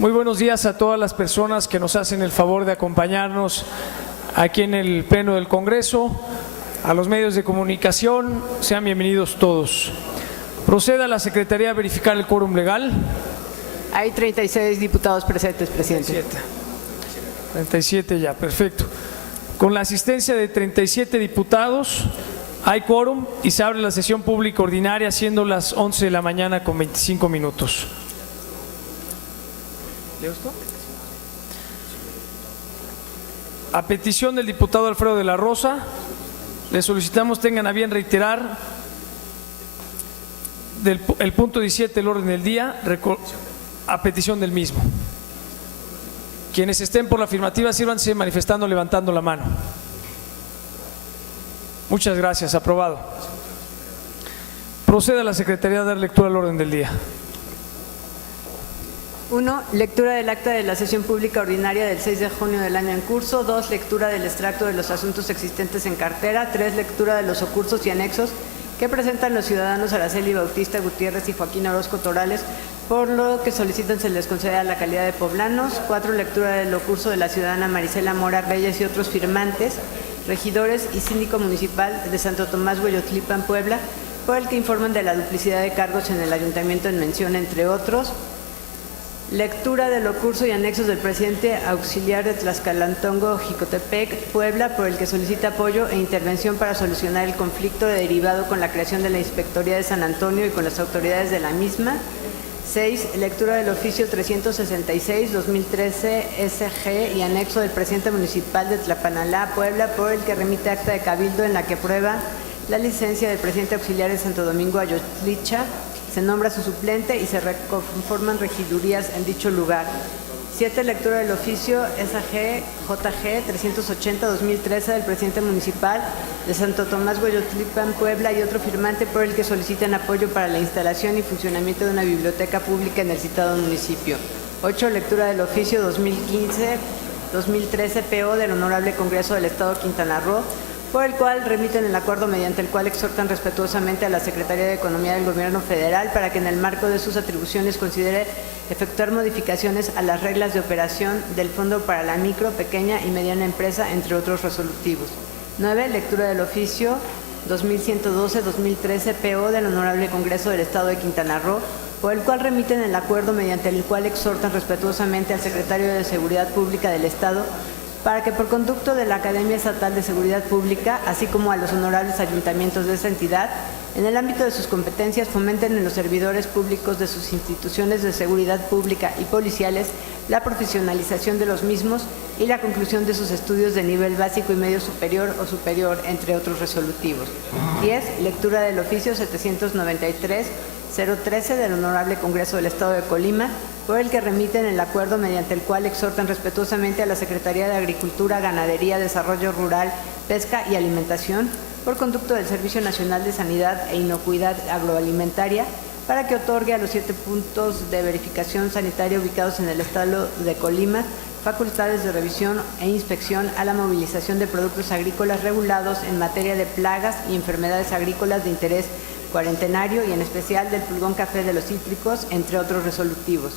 Muy buenos días a todas las personas que nos hacen el favor de acompañarnos aquí en el Pleno del Congreso, a los medios de comunicación, sean bienvenidos todos. Proceda la Secretaría a verificar el quórum legal. Hay 36 diputados presentes, presidente. 37 ya, perfecto. Con la asistencia de 37 diputados, hay quórum y se abre la sesión pública ordinaria, siendo las 11 de la mañana con 25 minutos. ¿Leo esto? A petición del diputado Alfredo de la Rosa, le solicitamos tengan a bien reiterar el punto 17 del orden del día, a petición del mismo. Quienes estén por la afirmativa, sírvanse manifestando levantando la mano. Muchas gracias, aprobado. Procede a la Secretaría a dar lectura al orden del día. 1. Lectura del acta de la sesión pública ordinaria del 6 de junio del año en curso. 2. Lectura del extracto de los asuntos existentes en cartera. 3. Lectura de los ocursos y anexos que presentan los ciudadanos Araceli Bautista Gutiérrez y Joaquín Orozco Torales, por lo que solicitan se les conceda la calidad de poblanos. 4. Lectura del ocurso de la ciudadana Marisela Mora Reyes y otros firmantes, regidores y síndico municipal de Santo Tomás Hueyotlipan, Puebla, por el que informan de la duplicidad de cargos en el ayuntamiento en mención, entre otros. Lectura del ocurso y anexos del presidente auxiliar de Tlaxcalantongo, Jicotepec, Puebla, por el que solicita apoyo e intervención para solucionar el conflicto derivado con la creación de la Inspectoría de San Antonio y con las autoridades de la misma. 6. Lectura del oficio 366-2013 SG y anexo del presidente municipal de Tlapanalá, Puebla, por el que remite acta de cabildo en la que prueba la licencia del presidente auxiliar de Santo Domingo Ayotlicha, se nombra su suplente y se conforman regidurías en dicho lugar. 7. Lectura del oficio SG JG 380-2013 del presidente municipal de Santo Tomás Hueyotlipan, Puebla, y otro firmante, por el que solicitan apoyo para la instalación y funcionamiento de una biblioteca pública en el citado municipio. 8. Lectura del oficio 2015-2013 PO del Honorable Congreso del Estado de Quintana Roo, por el cual remiten el acuerdo mediante el cual exhortan respetuosamente a la Secretaría de Economía del Gobierno Federal para que en el marco de sus atribuciones considere efectuar modificaciones a las reglas de operación del Fondo para la Micro, Pequeña y Mediana Empresa, entre otros resolutivos. 9. Lectura del oficio 2112-2013 PO del Honorable Congreso del Estado de Quintana Roo, por el cual remiten el acuerdo mediante el cual exhortan respetuosamente al Secretario de Seguridad Pública del Estado para que por conducto de la Academia Estatal de Seguridad Pública, así como a los honorables ayuntamientos de esa entidad, en el ámbito de sus competencias fomenten en los servidores públicos de sus instituciones de seguridad pública y policiales la profesionalización de los mismos y la conclusión de sus estudios de nivel básico y medio superior o superior, entre otros resolutivos. 10. Lectura del oficio 793-013 del Honorable Congreso del Estado de Colima, por el que remiten el acuerdo mediante el cual exhortan respetuosamente a la Secretaría de Agricultura, Ganadería, Desarrollo Rural, Pesca y Alimentación, por conducto del Servicio Nacional de Sanidad e Inocuidad Agroalimentaria, para que otorgue a los 7 puntos de verificación sanitaria ubicados en el estado de Colima facultades de revisión e inspección a la movilización de productos agrícolas regulados en materia de plagas y enfermedades agrícolas de interés cuarentenario y en especial del pulgón café de los cítricos, entre otros resolutivos.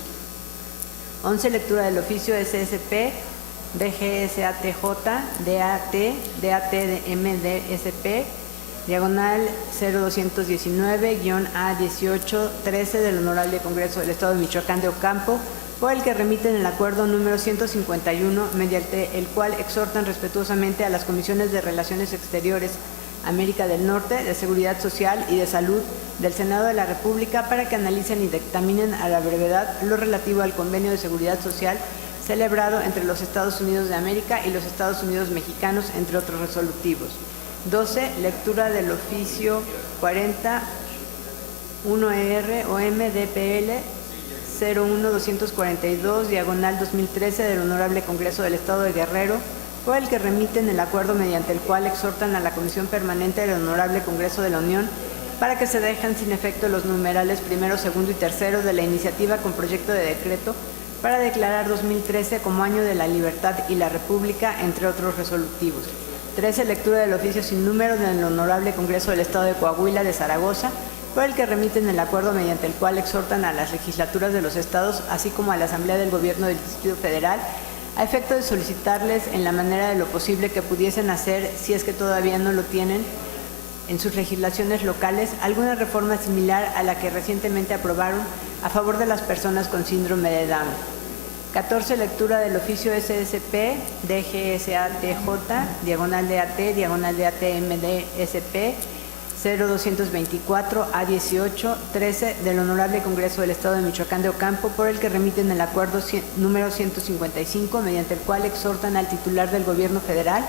11. Lectura del oficio SSP BGSATJ DAT-MDSP diagonal 0219-A1813 del Honorable Congreso del Estado de Michoacán de Ocampo, por el que remiten el acuerdo número 151, mediante el cual exhortan respetuosamente a las comisiones de Relaciones Exteriores, América del Norte, de Seguridad Social y de Salud del Senado de la República para que analicen y dictaminen a la brevedad lo relativo al convenio de seguridad social celebrado entre los Estados Unidos de América y los Estados Unidos mexicanos, entre otros resolutivos. 12. Lectura del oficio 40-1R OM-DPL 01242 diagonal 2013 del Honorable Congreso del Estado de Guerrero, por el que remiten el acuerdo mediante el cual exhortan a la Comisión Permanente del Honorable Congreso de la Unión para que se dejen sin efecto los numerales primero, segundo y tercero de la iniciativa con proyecto de decreto para declarar 2013 como año de la libertad y la república, entre otros resolutivos. 13. Lectura del oficio sin número del Honorable Congreso del Estado de Coahuila de Zaragoza, por el que remiten el acuerdo mediante el cual exhortan a las legislaturas de los estados, así como a la Asamblea del Gobierno del Distrito Federal, a efecto de solicitarles en la manera de lo posible que pudiesen hacer, si es que todavía no lo tienen, en sus legislaciones locales, alguna reforma similar a la que recientemente aprobaron a favor de las personas con síndrome de Down. 14. Lectura del oficio SSP DGSATJ, diagonal DAT, diagonal DATMDSP 0224 A18 13 del Honorable Congreso del Estado de Michoacán de Ocampo, por el que remiten el acuerdo número 155, mediante el cual exhortan al titular del Gobierno Federal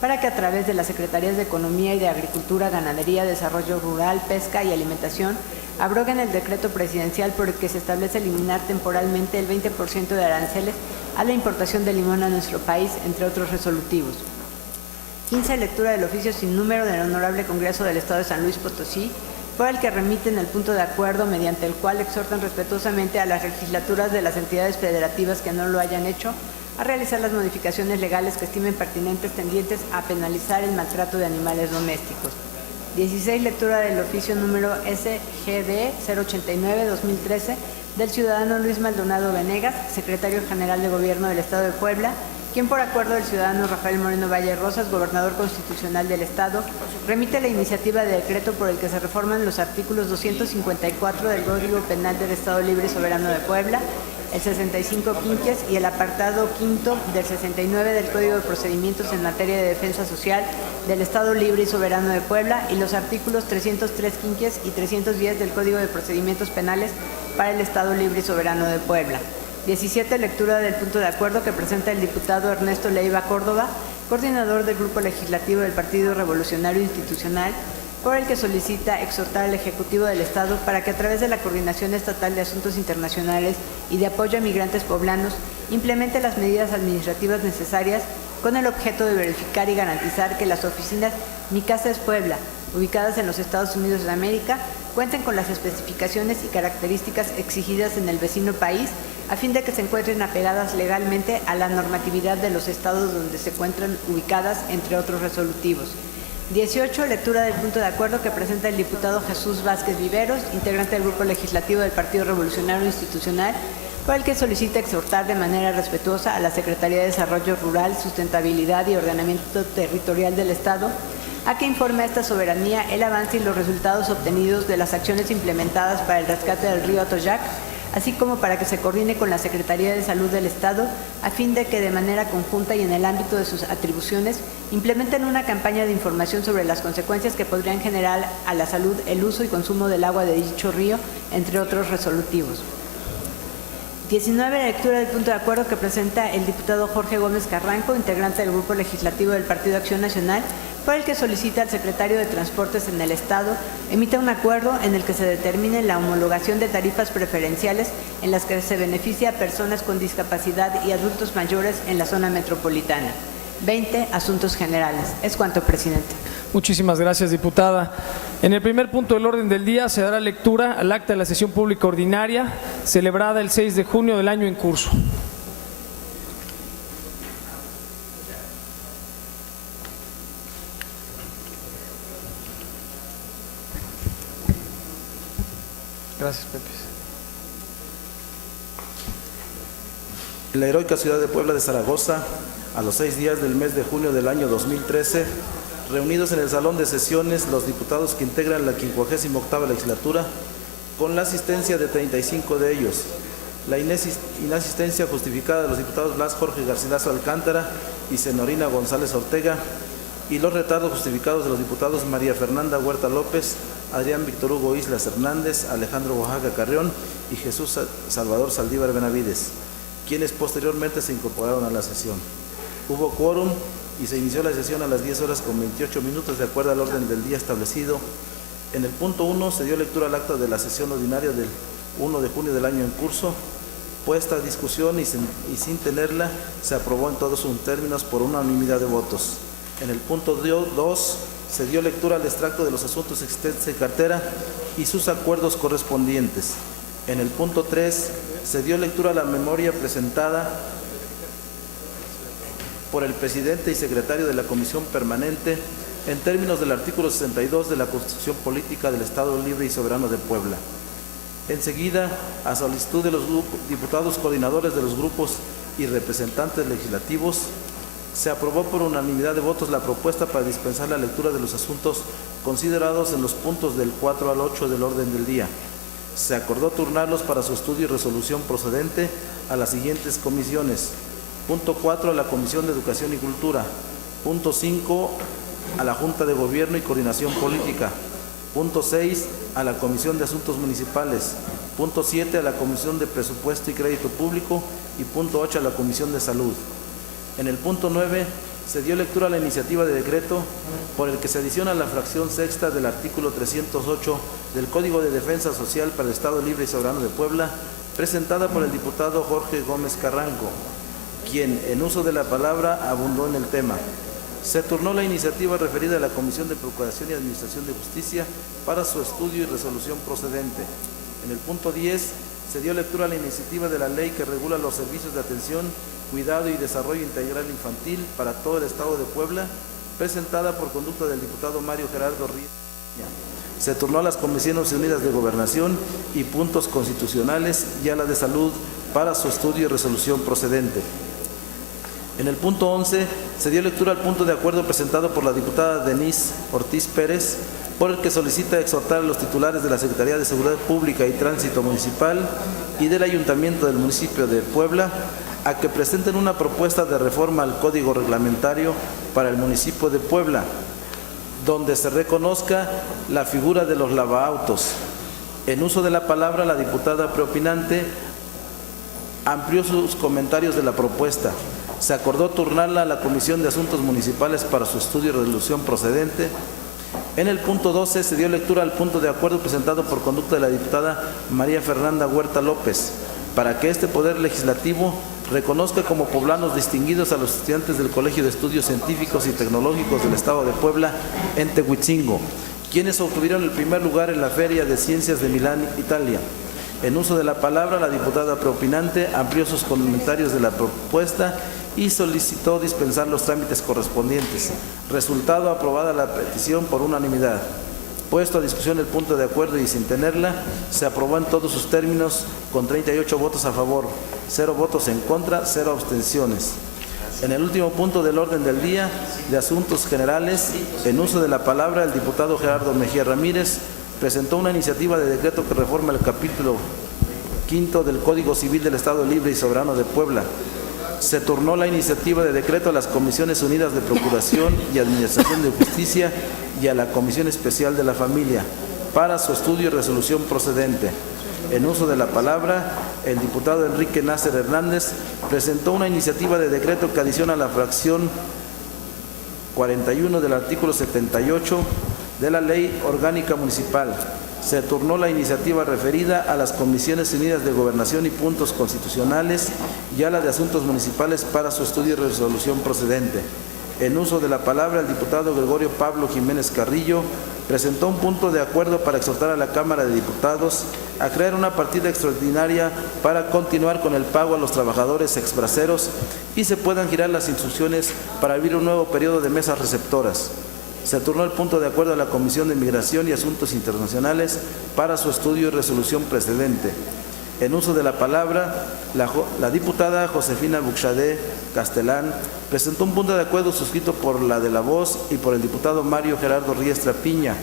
para que a través de las Secretarías de Economía y de Agricultura, Ganadería, Desarrollo Rural, Pesca y Alimentación abroguen el decreto presidencial por el que se establece eliminar temporalmente el 20% de aranceles a la importación de limón a nuestro país, entre otros resolutivos. 15. Lectura del oficio sin número del Honorable Congreso del Estado de San Luis Potosí, por el que remiten el punto de acuerdo mediante el cual exhortan respetuosamente a las legislaturas de las entidades federativas que no lo hayan hecho a realizar las modificaciones legales que estimen pertinentes tendientes a penalizar el maltrato de animales domésticos. 16. Lectura del oficio número SGB 089-2013 del ciudadano Luis Maldonado Venegas, secretario general de Gobierno del Estado de Puebla, quien por acuerdo del ciudadano Rafael Moreno Valle Rosas, gobernador constitucional del Estado, remite la iniciativa de decreto por el que se reforman los artículos 254 del Código Penal del Estado Libre y Soberano de Puebla, el 65 quinques y el apartado quinto del 69 del Código de Procedimientos en materia de defensa social del Estado Libre y Soberano de Puebla y los artículos 303 quinques y 310 del Código de Procedimientos Penales para el Estado Libre y Soberano de Puebla. 17. Lectura del punto de acuerdo que presenta el diputado Ernesto Leiva Córdoba, coordinador del Grupo Legislativo del Partido Revolucionario Institucional, por el que solicita exhortar al Ejecutivo del Estado para que a través de la Coordinación Estatal de Asuntos Internacionales y de Apoyo a Migrantes Poblanos implemente las medidas administrativas necesarias con el objeto de verificar y garantizar que las oficinas Mi Casa es Puebla, ubicadas en los Estados Unidos de América, cuenten con las especificaciones y características exigidas en el vecino país, a fin de que se encuentren apegadas legalmente a la normatividad de los estados donde se encuentran ubicadas, entre otros resolutivos. 18. Lectura del punto de acuerdo que presenta el diputado Jesús Vázquez Viveros, integrante del Grupo Legislativo del Partido Revolucionario Institucional, por el que solicita exhortar de manera respetuosa a la Secretaría de Desarrollo Rural, Sustentabilidad y Ordenamiento Territorial del Estado a que informe a esta soberanía el avance y los resultados obtenidos de las acciones implementadas para el rescate del río Atoyac, así como para que se coordine con la Secretaría de Salud del Estado a fin de que de manera conjunta y en el ámbito de sus atribuciones implementen una campaña de información sobre las consecuencias que podrían generar a la salud el uso y consumo del agua de dicho río, entre otros resolutivos. 19. Lectura del punto de acuerdo que presenta el diputado Jorge Gómez Carranco, integrante del Grupo Legislativo del Partido Acción Nacional, por el que solicita al secretario de Transportes en el Estado emita un acuerdo en el que se determine la homologación de tarifas preferenciales en las que se beneficia a personas con discapacidad y adultos mayores en la zona metropolitana. 20. Asuntos generales. Es cuanto, presidente. Muchísimas gracias, diputada. En el primer punto del orden del día se dará lectura al acta de la sesión pública ordinaria celebrada el 6 de junio del año en curso. Gracias, Pepe. En la heroica ciudad de Puebla de Zaragoza, a los 6 días del mes de junio del año 2013, reunidos en el salón de sesiones los diputados que integran la 58ª legislatura, con la asistencia de 35 de ellos, la inasistencia justificada de los diputados Blas Jorge Garcilaso Alcántara y Zenorina González Ortega, y los retardos justificados de los diputados María Fernanda Huerta López, Adrián Víctor Hugo Islas Hernández, Alejandro Oaxaca Carrión y Jesús Salvador Saldívar Benavides, quienes posteriormente se incorporaron a la sesión. Hubo quórum y se inició la sesión a las 10:28 de acuerdo al orden del día establecido. En el punto 1 se dio lectura al acta de la sesión ordinaria del 1 de junio del año en curso. Puesta a discusión y sin tenerla, se aprobó en todos sus términos por unanimidad de votos. En el punto 2 se dio lectura al extracto de los asuntos existentes en cartera y sus acuerdos correspondientes. En el punto 3 se dio lectura a la memoria presentada por el presidente y secretario de la Comisión Permanente en términos del artículo 62 de la Constitución Política del Estado Libre y Soberano de Puebla. Enseguida, a solicitud de los diputados coordinadores de los grupos y representantes legislativos, se aprobó por unanimidad de votos la propuesta para dispensar la lectura de los asuntos considerados en los puntos del 4 al 8 del orden del día. Se acordó turnarlos para su estudio y resolución procedente a las siguientes comisiones. Punto 4, a la Comisión de Educación y Cultura. Punto 5, a la Junta de Gobierno y Coordinación Política. Punto 6, a la Comisión de Asuntos Municipales. Punto 7, a la Comisión de Presupuesto y Crédito Público. Y punto 8, a la Comisión de Salud. En el punto 9, se dio lectura a la iniciativa de decreto por el que se adiciona la fracción sexta del artículo 308 del Código de Defensa Social para el Estado Libre y Soberano de Puebla, presentada por el diputado Jorge Gómez Carranco, quien, en uso de la palabra, abundó en el tema. Se turnó la iniciativa referida a la Comisión de Procuración y Administración de Justicia para su estudio y resolución procedente. En el punto 10, se dio lectura a la iniciativa de la ley que regula los servicios de atención, cuidado y desarrollo integral infantil para todo el Estado de Puebla, presentada por conducta del diputado Mario Gerardo Ríos. Se turnó a las Comisiones Unidas de Gobernación y Puntos Constitucionales y a la de Salud para su estudio y resolución procedente. En el punto 11, se dio lectura al punto de acuerdo presentado por la diputada Denise Ortiz Pérez, por el que solicita exhortar a los titulares de la Secretaría de Seguridad Pública y Tránsito Municipal y del Ayuntamiento del municipio de Puebla a que presenten una propuesta de reforma al Código Reglamentario para el municipio de Puebla, donde se reconozca la figura de los lavaautos. En uso de la palabra, la diputada preopinante amplió sus comentarios de la propuesta. Se acordó turnarla a la Comisión de Asuntos Municipales para su estudio y resolución procedente. En el punto 12 se dio lectura al punto de acuerdo presentado por conducta de la diputada María Fernanda Huerta López, para que este Poder Legislativo reconozca como poblanos distinguidos a los estudiantes del Colegio de Estudios Científicos y Tecnológicos del Estado de Puebla en Tehuitzingo, quienes obtuvieron el primer lugar en la Feria de Ciencias de Milán, Italia. En uso de la palabra, la diputada preopinante amplió sus comentarios de la propuesta y solicitó dispensar los trámites correspondientes. Resultado: aprobada la petición por unanimidad. Puesto a discusión el punto de acuerdo y sin tenerla, se aprobó en todos sus términos con 38 votos a favor, 0 votos en contra, 0 abstenciones. En el último punto del orden del día de asuntos generales, en uso de la palabra, el diputado Gerardo Mejía Ramírez presentó una iniciativa de decreto que reforma el capítulo 5 del Código Civil del Estado Libre y Soberano de Puebla. Se turnó la iniciativa de decreto a las Comisiones Unidas de Procuración y Administración de Justicia y a la Comisión Especial de la Familia para su estudio y resolución procedente. En uso de la palabra, el diputado Enrique Nácer Hernández presentó una iniciativa de decreto que adiciona la fracción 41 del artículo 78 de la Ley Orgánica Municipal. Se turnó la iniciativa referida a las Comisiones Unidas de Gobernación y Puntos Constitucionales y a la de Asuntos Municipales para su estudio y resolución procedente. En uso de la palabra, el diputado Gregorio Pablo Jiménez Carrillo presentó un punto de acuerdo para exhortar a la Cámara de Diputados a crear una partida extraordinaria para continuar con el pago a los trabajadores exbraceros y se puedan girar las instrucciones para abrir un nuevo periodo de mesas receptoras. Se turnó el punto de acuerdo a la Comisión de Migración y Asuntos Internacionales para su estudio y resolución precedente. En uso de la palabra, la diputada Josefina Buxadé Castelán presentó un punto de acuerdo suscrito por la de La Voz y por el diputado Mario Gerardo Riestra Piña,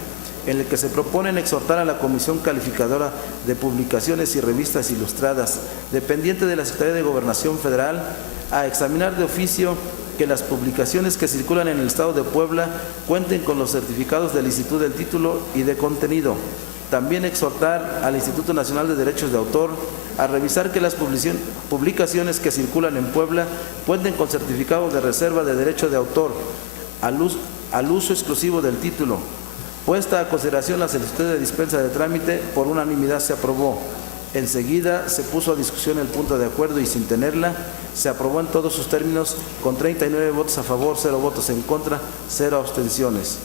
en el que se proponen exhortar a la Comisión Calificadora de Publicaciones y Revistas Ilustradas, dependiente de la Secretaría de Gobernación Federal, a examinar de oficio que las publicaciones que circulan en el Estado de Puebla cuenten con los certificados del Instituto del Título y de Contenido. También exhortar al Instituto Nacional de Derechos de Autor a revisar que las publicaciones que circulan en Puebla cuenten con certificado de reserva de derecho de autor al uso exclusivo del título. Puesta a consideración la solicitud de dispensa de trámite, por unanimidad se aprobó. Enseguida se puso a discusión el punto de acuerdo y sin tenerla, se aprobó en todos sus términos con 39 votos a favor, 0 votos en contra, 0 abstenciones.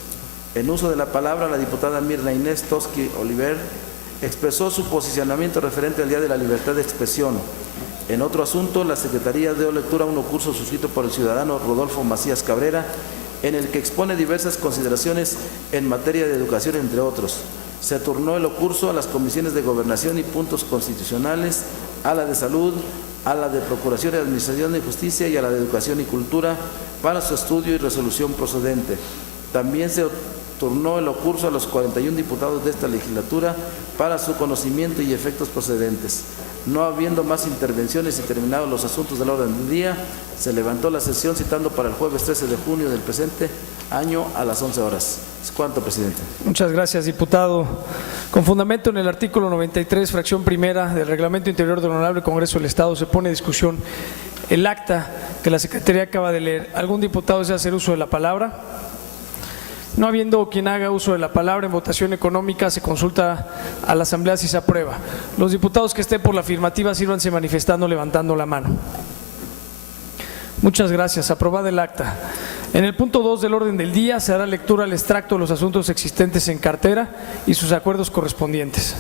En uso de la palabra, la diputada Mirna Inés Tosqui Oliver expresó su posicionamiento referente al Día de la Libertad de Expresión. En otro asunto, la Secretaría dio lectura a un curso suscrito por el ciudadano Rodolfo Macías Cabrera, en el que expone diversas consideraciones en materia de educación, entre otros. Se turnó el curso a las comisiones de Gobernación y Puntos Constitucionales, a la de Salud, a la de Procuración y Administración de Justicia y a la de Educación y Cultura para su estudio y resolución procedente. También se turnó el curso a los 41 diputados de esta legislatura para su conocimiento y efectos procedentes. No habiendo más intervenciones y terminados los asuntos del orden del día, se levantó la sesión citando para el jueves 13 de junio del presente año a las 11 horas. Es cuanto, presidente. Muchas gracias, diputado. Con fundamento en el artículo 93, fracción primera del Reglamento Interior del Honorable Congreso del Estado, se pone a discusión el acta que la Secretaría acaba de leer. ¿Algún diputado desea hacer uso de la palabra? No habiendo quien haga uso de la palabra, en votación económica se consulta a la Asamblea si se aprueba. Los diputados que estén por la afirmativa, sírvanse manifestando levantando la mano. Muchas gracias. Aprobada el acta. En el punto 2 del orden del día se dará lectura al extracto de los asuntos existentes en cartera y sus acuerdos correspondientes.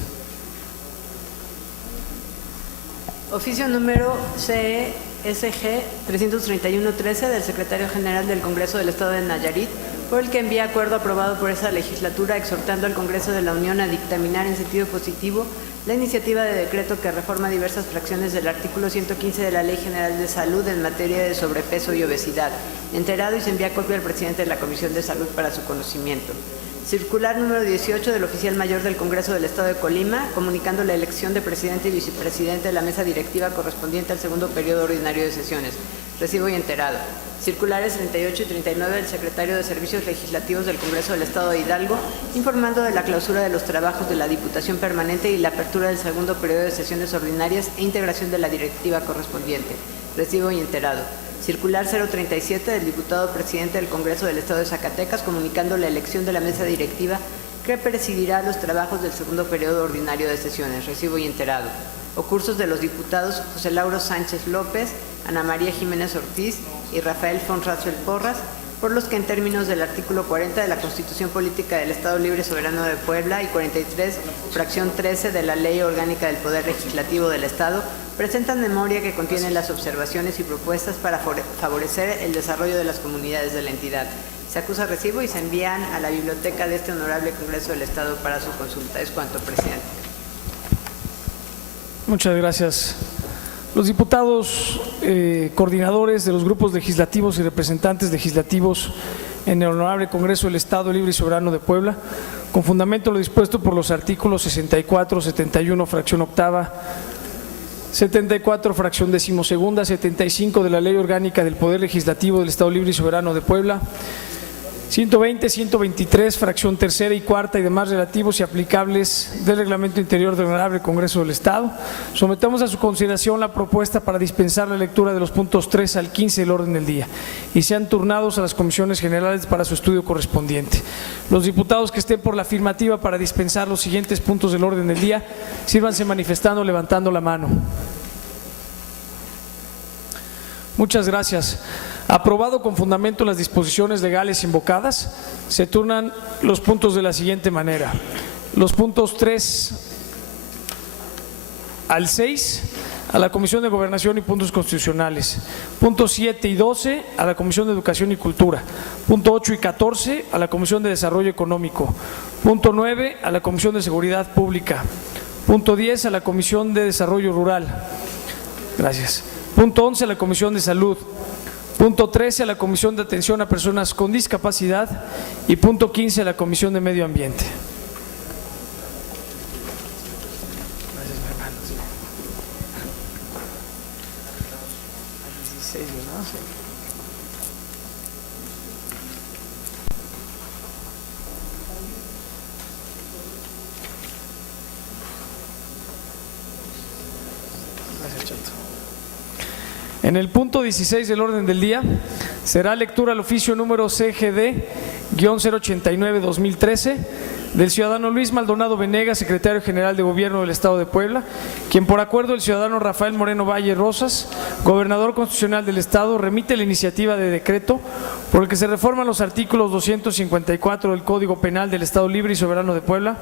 Oficio número CSG 331-13 del Secretario General del Congreso del Estado de Nayarit, por el que envía acuerdo aprobado por esa legislatura exhortando al Congreso de la Unión a dictaminar en sentido positivo la iniciativa de decreto que reforma diversas fracciones del artículo 115 de la Ley General de Salud en materia de sobrepeso y obesidad. Enterado y se envía copia al presidente de la Comisión de Salud para su conocimiento. Circular número 18 del Oficial Mayor del Congreso del Estado de Colima, comunicando la elección de presidente y vicepresidente de la mesa directiva correspondiente al segundo periodo ordinario de sesiones. Recibo y enterado. Circulares 38 y 39 del Secretario de Servicios Legislativos del Congreso del Estado de Hidalgo, informando de la clausura de los trabajos de la Diputación Permanente y la apertura del segundo periodo de sesiones ordinarias e integración de la directiva correspondiente. Recibo y enterado. Circular 037 del Diputado Presidente del Congreso del Estado de Zacatecas, comunicando la elección de la mesa directiva que presidirá los trabajos del segundo periodo ordinario de sesiones. Recibo y enterado. Ocursos de los diputados José Lauro Sánchez López, Ana María Jiménez Ortiz y Rafael Fonrazuel Porras, por los que en términos del artículo 40 de la Constitución Política del Estado Libre y Soberano de Puebla y 43, fracción 13 de la Ley Orgánica del Poder Legislativo del Estado, presentan memoria que contiene las observaciones y propuestas para favorecer el desarrollo de las comunidades de la entidad. Se acusa recibo y se envían a la biblioteca de este honorable Congreso del Estado para su consulta. Es cuanto, presidente. Muchas gracias. Los diputados coordinadores de los grupos legislativos y representantes legislativos en el Honorable Congreso del Estado Libre y Soberano de Puebla, con fundamento en lo dispuesto por los artículos 64, 71, fracción octava, 74, fracción decimosegunda, 75 de la Ley Orgánica del Poder Legislativo del Estado Libre y Soberano de Puebla, 120, 123, fracción tercera y cuarta y demás relativos y aplicables del Reglamento Interior del Honorable Congreso del Estado. Sometemos a su consideración la propuesta para dispensar la lectura de los puntos 3 al 15 del orden del día y sean turnados a las comisiones generales para su estudio correspondiente. Los diputados que estén por la afirmativa para dispensar los siguientes puntos del orden del día, sírvanse manifestando levantando la mano. Muchas gracias. Aprobado con fundamento las disposiciones legales invocadas, se turnan los puntos de la siguiente manera. Los puntos 3 al 6 a la Comisión de Gobernación y Puntos Constitucionales. Puntos 7 y 12 a la Comisión de Educación y Cultura. Punto 8 y 14 a la Comisión de Desarrollo Económico. Punto 9 a la Comisión de Seguridad Pública. Punto 10 a la Comisión de Desarrollo Rural. Gracias. Punto 11 a la Comisión de Salud. Punto 13 a la Comisión de Atención a Personas con Discapacidad y punto 15 a la Comisión de Medio Ambiente. Gracias, mi hermano. Gracias, Chato. En el punto 16 del orden del día será lectura al oficio número CGD-089-2013 del ciudadano Luis Maldonado Venegas, secretario general de Gobierno del Estado de Puebla, quien por acuerdo del ciudadano Rafael Moreno Valle Rosas, gobernador constitucional del Estado, remite la iniciativa de decreto por el que se reforman los artículos 254 del Código Penal del Estado Libre y Soberano de Puebla,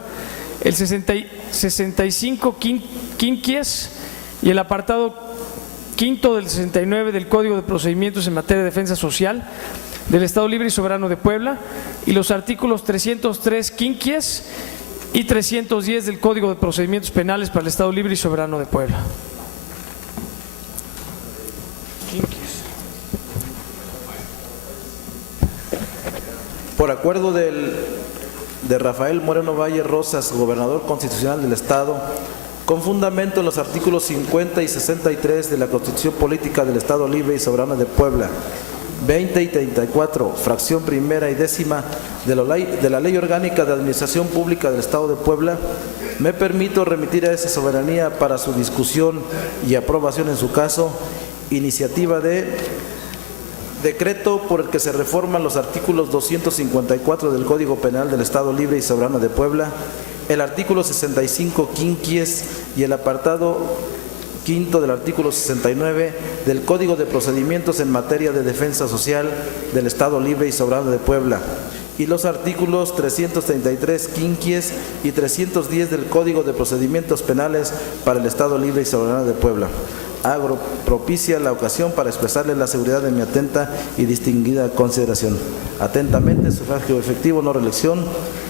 el 65 quinquies y el apartado 5 del 69 del Código de Procedimientos en materia de defensa social del Estado Libre y Soberano de Puebla y los artículos 303 quinquies y 310 del Código de Procedimientos Penales para el Estado Libre y Soberano de Puebla. Por acuerdo de Rafael Moreno Valle Rosas, gobernador constitucional del Estado, con fundamento en los artículos 50 y 63 de la Constitución Política del Estado Libre y Soberano de Puebla, 20 y 34, fracción primera y décima de la Ley Orgánica de Administración Pública del Estado de Puebla, me permito remitir a esa soberanía para su discusión y aprobación en su caso, iniciativa de decreto por el que se reforman los artículos 254 del Código Penal del Estado Libre y Soberano de Puebla, el artículo 65 quinquies y el apartado quinto del artículo 69 del Código de Procedimientos en materia de defensa social del Estado Libre y Soberano de Puebla y los artículos 333 quinquies y 310 del Código de Procedimientos Penales para el Estado Libre y Soberano de Puebla. Hago propicia la ocasión para expresarle la seguridad de mi atenta y distinguida consideración. Atentamente, sufragio efectivo, no reelección,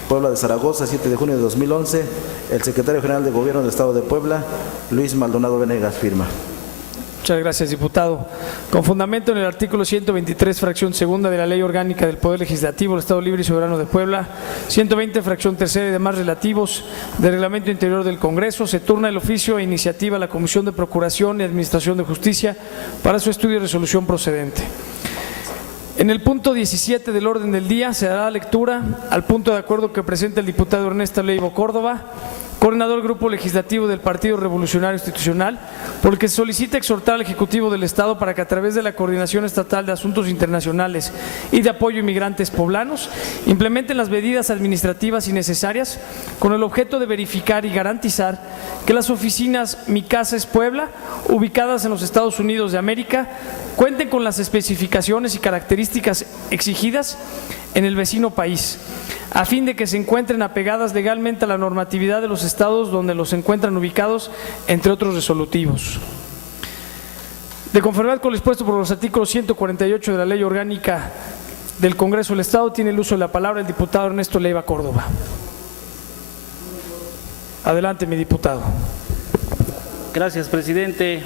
Puebla de Zaragoza, 7 de junio de 2011, el Secretario General de Gobierno del Estado de Puebla, Luis Maldonado Venegas, firma. Muchas gracias, diputado. Con fundamento en el artículo 123, fracción segunda de la Ley Orgánica del Poder Legislativo del Estado Libre y Soberano de Puebla, 120, fracción tercera y demás relativos del Reglamento Interior del Congreso, se turna el oficio e iniciativa a la Comisión de Procuración y Administración de Justicia para su estudio y resolución procedente. En el punto 17 del orden del día se dará lectura al punto de acuerdo que presenta el diputado Ernesto Leiva Córdoba, coordinador del Grupo Legislativo del Partido Revolucionario Institucional, por el que se solicita exhortar al Ejecutivo del Estado para que a través de la Coordinación Estatal de Asuntos Internacionales y de Apoyo a Inmigrantes Poblanos implementen las medidas administrativas y necesarias con el objeto de verificar y garantizar que las oficinas Mi Casa es Puebla, ubicadas en los Estados Unidos de América, cuenten con las especificaciones y características exigidas en el vecino país, a fin de que se encuentren apegadas legalmente a la normatividad de los estados donde los encuentran ubicados, entre otros resolutivos. De conformidad con lo expuesto por los artículos 148 de la Ley Orgánica del Congreso del Estado, tiene el uso de la palabra el diputado Ernesto Leiva Córdoba. Adelante, mi diputado. Gracias, presidente.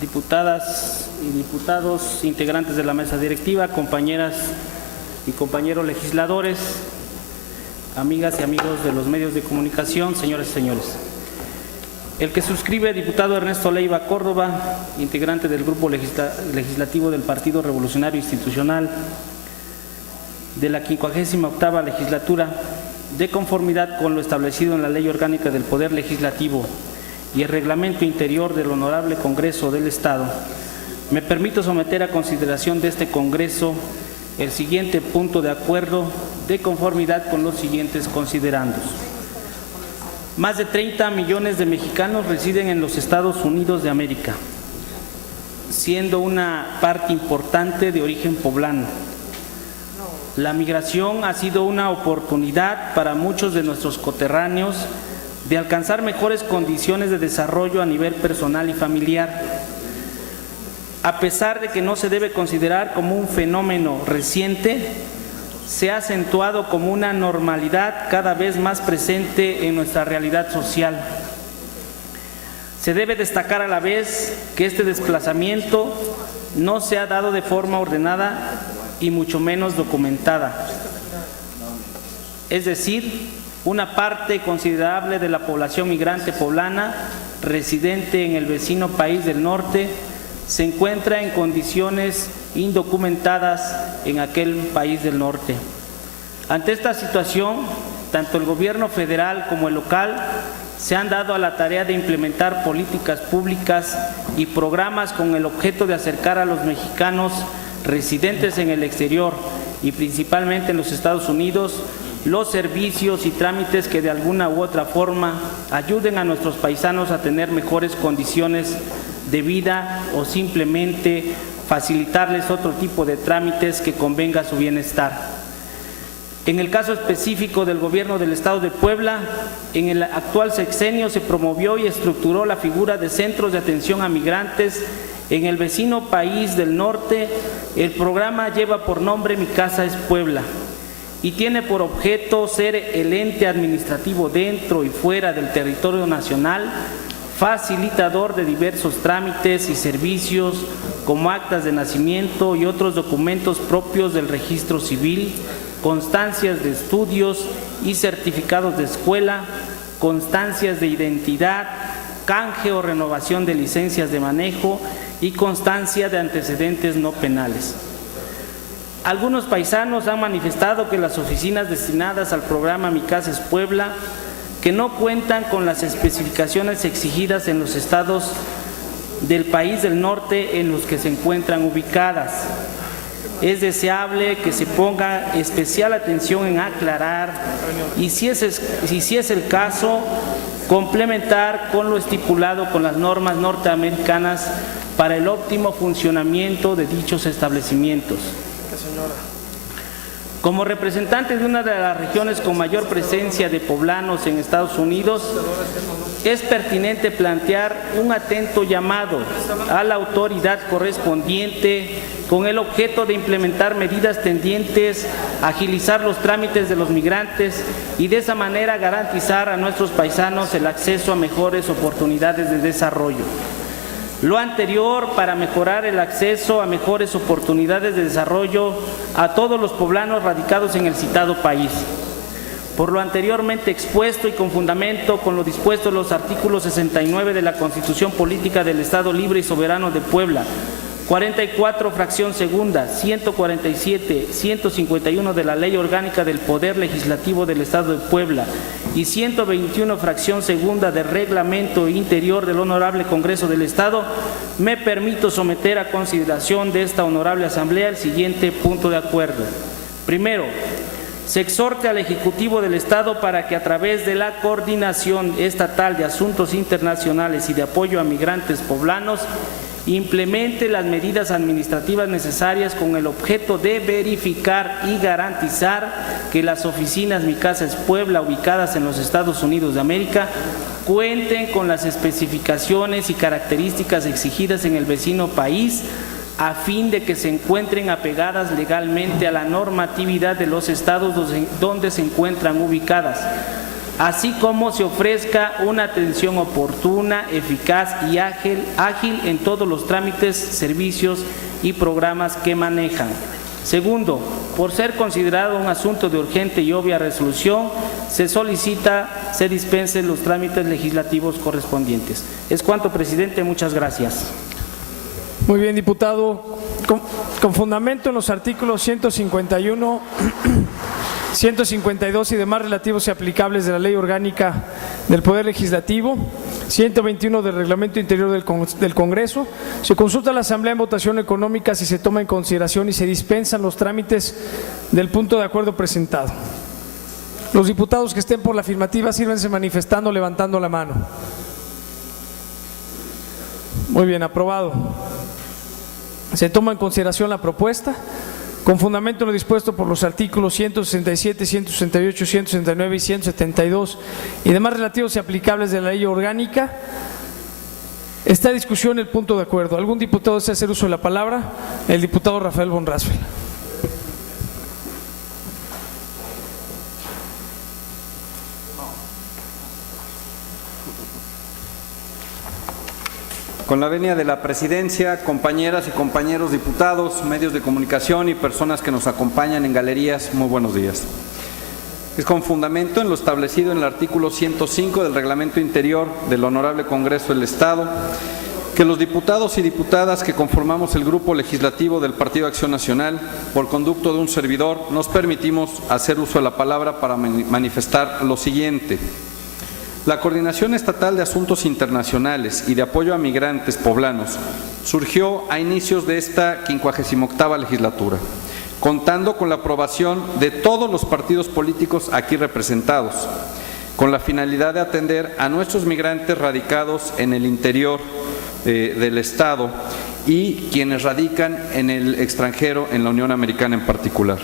Diputadas y diputados, integrantes de la mesa directiva, compañeras y compañeros legisladores, amigas y amigos de los medios de comunicación, señores y señores. El que suscribe, diputado Ernesto Leiva Córdoba, integrante del Grupo Legislativo del Partido Revolucionario Institucional de la 58ª legislatura, de conformidad con lo establecido en la Ley Orgánica del Poder Legislativo y el Reglamento Interior del Honorable Congreso del Estado, me permito someter a consideración de este Congreso el siguiente punto de acuerdo de conformidad con los siguientes considerandos. Más de 30 millones de mexicanos residen en los Estados Unidos de América, siendo una parte importante de origen poblano. La migración ha sido una oportunidad para muchos de nuestros coterráneos de alcanzar mejores condiciones de desarrollo a nivel personal y familiar. A pesar de que no se debe considerar como un fenómeno reciente, se ha acentuado como una normalidad cada vez más presente en nuestra realidad social. Se debe destacar a la vez que este desplazamiento no se ha dado de forma ordenada y mucho menos documentada. Es decir, una parte considerable de la población migrante poblana residente en el vecino país del norte se encuentra en condiciones indocumentadas en aquel país del norte. Ante esta situación, tanto el gobierno federal como el local se han dado a la tarea de implementar políticas públicas y programas con el objeto de acercar a los mexicanos residentes en el exterior y principalmente en los Estados Unidos los servicios y trámites que de alguna u otra forma ayuden a nuestros paisanos a tener mejores condiciones de vida o simplemente facilitarles otro tipo de trámites que convenga a su bienestar. En el caso específico del Gobierno del Estado de Puebla, en el actual sexenio se promovió y estructuró la figura de centros de atención a migrantes en el vecino país del norte. El programa lleva por nombre Mi Casa es Puebla y tiene por objeto ser el ente administrativo dentro y fuera del territorio nacional, facilitador de diversos trámites y servicios como actas de nacimiento y otros documentos propios del registro civil, constancias de estudios y certificados de escuela, constancias de identidad, canje o renovación de licencias de manejo y constancia de antecedentes no penales. Algunos paisanos han manifestado que las oficinas destinadas al programa Mi Casa es Puebla, que no cuentan con las especificaciones exigidas en los estados del país del norte en los que se encuentran ubicadas. Es deseable que se ponga especial atención en aclarar y si es el caso, complementar con lo estipulado con las normas norteamericanas para el óptimo funcionamiento de dichos establecimientos. Como representante de una de las regiones con mayor presencia de poblanos en Estados Unidos, es pertinente plantear un atento llamado a la autoridad correspondiente con el objeto de implementar medidas tendientes a agilizar los trámites de los migrantes y de esa manera garantizar a nuestros paisanos el acceso a mejores oportunidades de desarrollo. Lo anterior para mejorar el acceso a mejores oportunidades de desarrollo a todos los poblanos radicados en el citado país. Por lo anteriormente expuesto y con fundamento con lo dispuesto en los artículos 69 de la Constitución Política del Estado Libre y Soberano de Puebla, 44, fracción segunda, 147, 151 de la Ley Orgánica del Poder Legislativo del Estado de Puebla y 121, fracción segunda del Reglamento Interior del Honorable Congreso del Estado, me permito someter a consideración de esta Honorable Asamblea el siguiente punto de acuerdo. Primero, se exhorte al Ejecutivo del Estado para que a través de la Coordinación Estatal de Asuntos Internacionales y de Apoyo a Migrantes Poblanos implemente las medidas administrativas necesarias con el objeto de verificar y garantizar que las oficinas Mi Casa es Puebla, ubicadas en los Estados Unidos de América, cuenten con las especificaciones y características exigidas en el vecino país, a fin de que se encuentren apegadas legalmente a la normatividad de los estados donde se encuentran ubicadas, así como se ofrezca una atención oportuna, eficaz y ágil en todos los trámites, servicios y programas que manejan. Segundo, por ser considerado un asunto de urgente y obvia resolución, se solicita se dispensen los trámites legislativos correspondientes. Es cuanto, presidente. Muchas gracias. Muy bien, diputado. Con fundamento en los artículos 151, 152 y demás relativos y aplicables de la Ley Orgánica del Poder Legislativo, 121 del Reglamento Interior del Congreso, se consulta a la Asamblea en votación económica si se toma en consideración y se dispensan los trámites del punto de acuerdo presentado. Los diputados que estén por la afirmativa, sírvanse manifestando levantando la mano. Muy bien, aprobado. Se toma en consideración la propuesta. Con fundamento en lo dispuesto por los artículos 167, 168, 169 y 172 y demás relativos y aplicables de la Ley Orgánica, está en discusión el punto de acuerdo. ¿Algún diputado desea hacer uso de la palabra? El diputado Rafael von Rasfel. Con la venia de la presidencia, compañeras y compañeros diputados, medios de comunicación y personas que nos acompañan en galerías, muy buenos días. Es con fundamento en lo establecido en el artículo 105 del Reglamento Interior del Honorable Congreso del Estado, que los diputados y diputadas que conformamos el Grupo Legislativo del Partido Acción Nacional, por conducto de un servidor, nos permitimos hacer uso de la palabra para manifestar lo siguiente. La Coordinación Estatal de Asuntos Internacionales y de Apoyo a Migrantes Poblanos surgió a inicios de esta 58ª legislatura, contando con la aprobación de todos los partidos políticos aquí representados, con la finalidad de atender a nuestros migrantes radicados en el interior del Estado y quienes radican en el extranjero, en la Unión Americana en particular.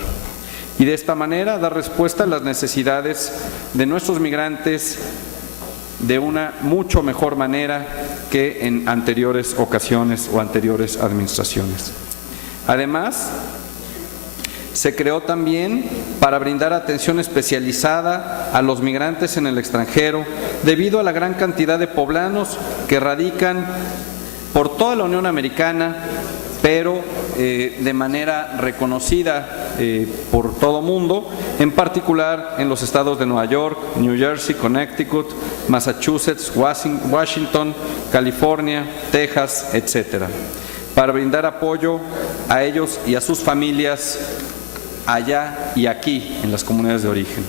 y de esta manera dar respuesta a las necesidades de nuestros migrantes de una mucho mejor manera que en anteriores ocasiones o anteriores administraciones. Además, se creó también para brindar atención especializada a los migrantes en el extranjero, debido a la gran cantidad de poblanos que radican por toda la Unión Americana, pero de manera reconocida por todo mundo, en particular en los estados de Nueva York, New Jersey, Connecticut, Massachusetts, Washington, California, Texas, etcétera, para brindar apoyo a ellos y a sus familias allá y aquí en las comunidades de origen.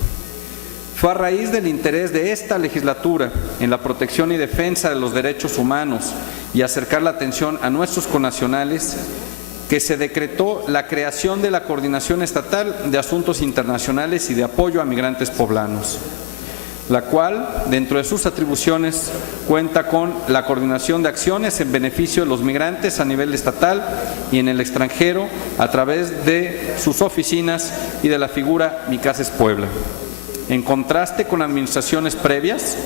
Fue a raíz del interés de esta legislatura en la protección y defensa de los derechos humanos y acercar la atención a nuestros connacionales que se decretó la creación de la Coordinación Estatal de Asuntos Internacionales y de Apoyo a Migrantes Poblanos, la cual, dentro de sus atribuciones, cuenta con la coordinación de acciones en beneficio de los migrantes a nivel estatal y en el extranjero a través de sus oficinas y de la figura Mi Casa es Puebla. En contraste con administraciones previas,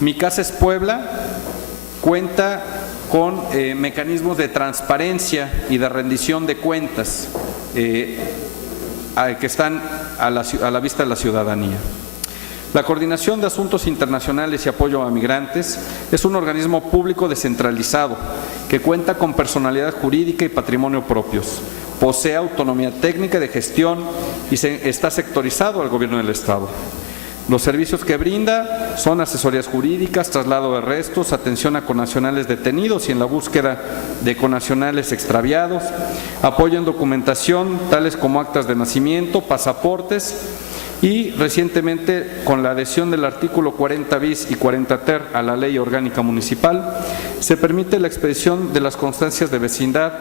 Mi Casa es Puebla cuenta con mecanismos de transparencia y de rendición de cuentas que están a la vista de la ciudadanía. La Coordinación de Asuntos Internacionales y Apoyo a Migrantes es un organismo público descentralizado que cuenta con personalidad jurídica y patrimonio propios, posee autonomía técnica y de gestión y está sectorizado al Gobierno del Estado. Los servicios que brinda son asesorías jurídicas, traslado de restos, atención a connacionales detenidos y en la búsqueda de connacionales extraviados, apoyo en documentación tales como actas de nacimiento, pasaportes, y recientemente, con la adhesión del artículo 40 bis y 40 ter a la Ley Orgánica Municipal, se permite la expedición de las constancias de vecindad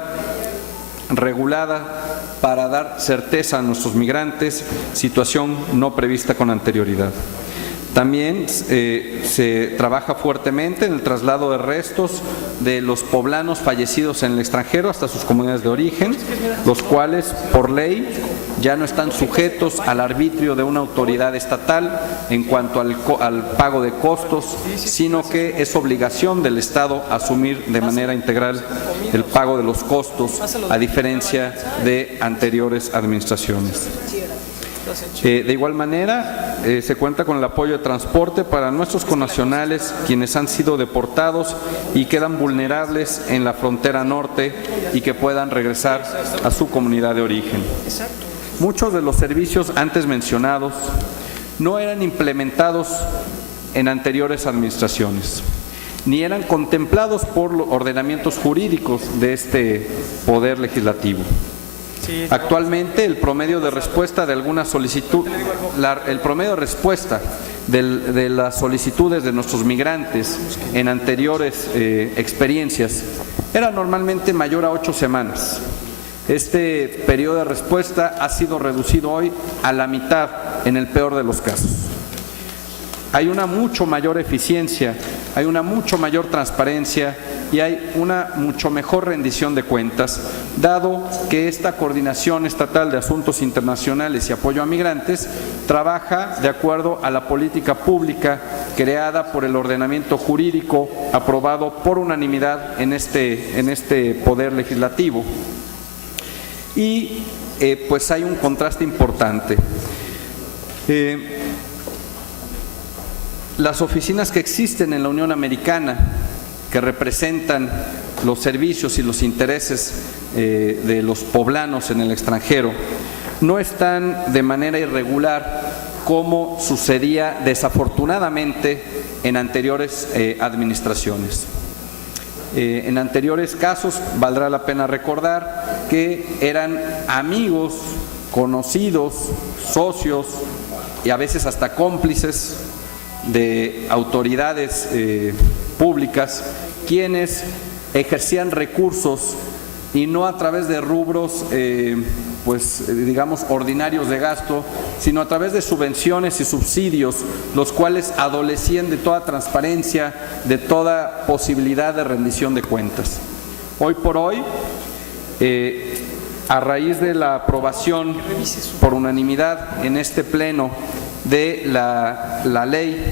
regulada para dar certeza a nuestros migrantes, situación no prevista con anterioridad. También se trabaja fuertemente en el traslado de restos de los poblanos fallecidos en el extranjero hasta sus comunidades de origen, los cuales por ley ya no están sujetos al arbitrio de una autoridad estatal en cuanto al pago de costos, sino que es obligación del Estado asumir de manera integral el pago de los costos, a diferencia de anteriores administraciones. De igual manera, se cuenta con el apoyo de transporte para nuestros connacionales quienes han sido deportados y quedan vulnerables en la frontera norte y que puedan regresar a su comunidad de origen. Muchos de los servicios antes mencionados no eran implementados en anteriores administraciones, ni eran contemplados por los ordenamientos jurídicos de este Poder Legislativo. Actualmente el promedio de respuesta de alguna solicitud, el promedio de respuesta de las solicitudes de nuestros migrantes en anteriores experiencias era normalmente mayor a 8 semanas. Este periodo de respuesta ha sido reducido hoy a la mitad en el peor de los casos. Hay una mucho mayor eficiencia, hay una mucho mayor transparencia y hay una mucho mejor rendición de cuentas, dado que esta Coordinación Estatal de Asuntos Internacionales y Apoyo a Migrantes trabaja de acuerdo a la política pública creada por el ordenamiento jurídico aprobado por unanimidad en este Poder Legislativo. Y pues hay un contraste importante. Las oficinas que existen en la Unión Americana, que representan los servicios y los intereses de los poblanos en el extranjero, no están de manera irregular como sucedía desafortunadamente en anteriores administraciones. En anteriores casos, valdrá la pena recordar que eran amigos, conocidos, socios y a veces hasta cómplices de autoridades públicas quienes ejercían recursos y no a través de rubros digamos ordinarios de gasto, sino a través de subvenciones y subsidios, los cuales adolecían de toda transparencia, de toda posibilidad de rendición de cuentas. Hoy por hoy a raíz de la aprobación por unanimidad en este pleno de la ley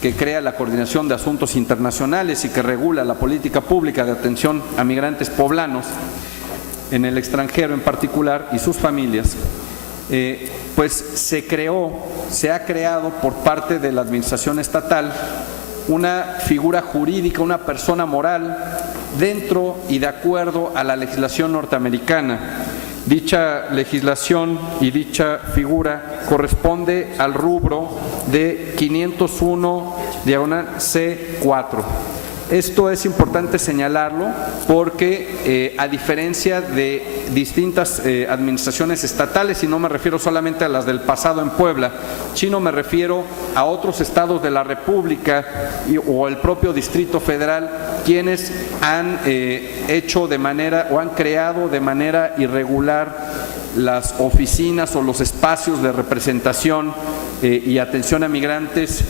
que crea la Coordinación de Asuntos Internacionales y que regula la política pública de atención a migrantes poblanos en el extranjero en particular y sus familias, pues se ha creado por parte de la administración estatal una figura jurídica, una persona moral dentro y de acuerdo a la legislación norteamericana. Dicha legislación y dicha figura corresponde al rubro de 501/C4. Esto es importante señalarlo porque a diferencia de distintas administraciones estatales, y no me refiero solamente a las del pasado en Puebla, sino me refiero a otros estados de la República o el propio Distrito Federal, quienes han hecho de manera o han creado de manera irregular las oficinas o los espacios de representación y atención a migrantes,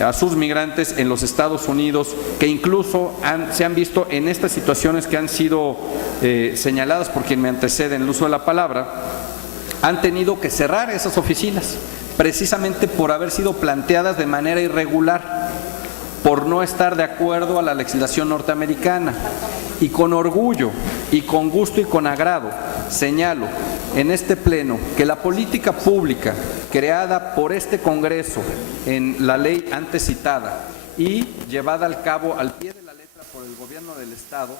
a sus migrantes en los Estados Unidos, que incluso se han visto en estas situaciones que han sido señaladas por quien me antecede en el uso de la palabra, han tenido que cerrar esas oficinas, precisamente por haber sido planteadas de manera irregular, por no estar de acuerdo a la legislación norteamericana. Y con orgullo y con gusto y con agrado señalo en este pleno que la política pública creada por este Congreso en la ley antes citada y llevada al cabo al pie de la letra por el gobierno del Estado,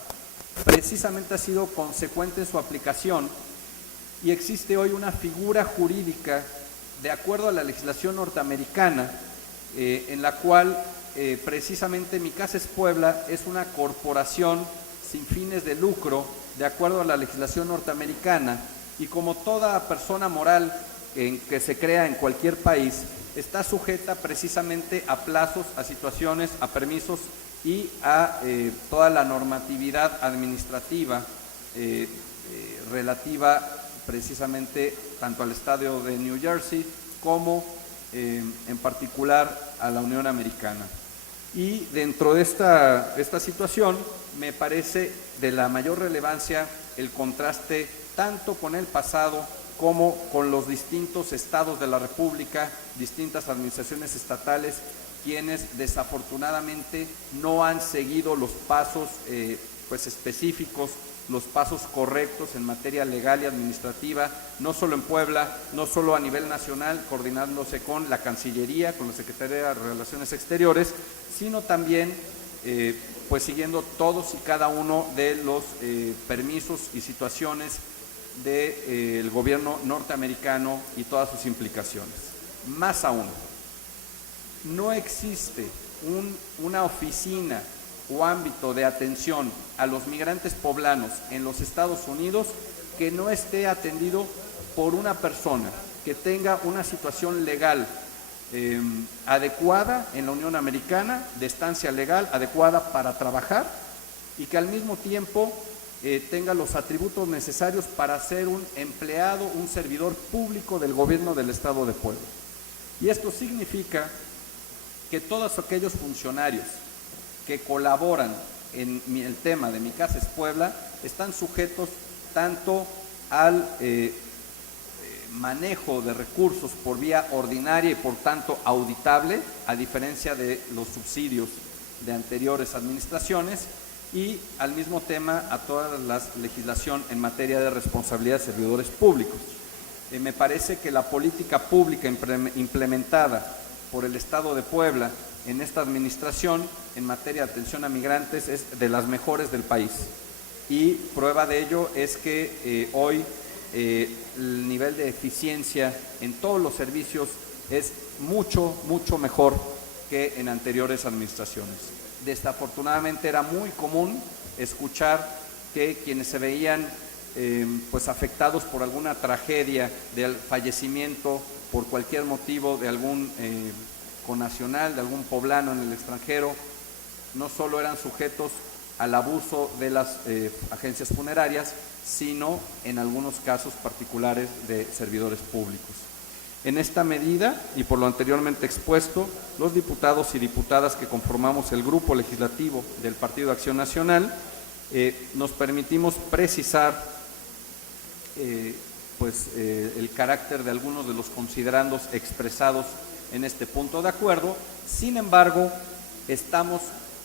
precisamente ha sido consecuente en su aplicación y existe hoy una figura jurídica de acuerdo a la legislación norteamericana en la cual precisamente Mi Casa es Puebla es una corporación sin fines de lucro de acuerdo a la legislación norteamericana y como toda persona moral que se crea en cualquier país está sujeta precisamente a plazos, a situaciones, a permisos y a toda la normatividad administrativa relativa precisamente tanto al estado de New Jersey como en particular a la Unión Americana. Y dentro de esta situación me parece de la mayor relevancia el contraste tanto con el pasado como con los distintos estados de la República, distintas administraciones estatales, quienes desafortunadamente no han seguido los pasos específicos, los pasos correctos en materia legal y administrativa, no solo en Puebla, no solo a nivel nacional, coordinándose con la Cancillería, con la Secretaría de Relaciones Exteriores, sino también siguiendo todos y cada uno de los permisos y situaciones del gobierno norteamericano y todas sus implicaciones. Más aún, no existe una oficina o ámbito de atención a los migrantes poblanos en los Estados Unidos que no esté atendido por una persona que tenga una situación legal adecuada en la Unión Americana, de estancia legal adecuada para trabajar y que al mismo tiempo tenga los atributos necesarios para ser un empleado, un servidor público del gobierno del Estado de Puebla. Y esto significa que todos aquellos funcionarios que colaboran en el tema de Mi Casa es Puebla están sujetos tanto al manejo de recursos por vía ordinaria y por tanto auditable, a diferencia de los subsidios de anteriores administraciones, y al mismo tema a toda la legislación en materia de responsabilidad de servidores públicos. Me parece que la política pública implementada por el Estado de Puebla en esta administración en materia de atención a migrantes es de las mejores del país. Y prueba de ello es que hoy el nivel de eficiencia en todos los servicios es mucho mejor que en anteriores administraciones. Desafortunadamente era muy común escuchar que quienes se veían afectados por alguna tragedia del fallecimiento por cualquier motivo de algún connacional, de algún poblano en el extranjero, no solo eran sujetos al abuso de las agencias funerarias, sino en algunos casos particulares de servidores públicos. En esta medida, y por lo anteriormente expuesto, los diputados y diputadas que conformamos el grupo legislativo del Partido de Acción Nacional, nos permitimos precisar el carácter de algunos de los considerandos expresados en este punto de acuerdo. Sin embargo, estamos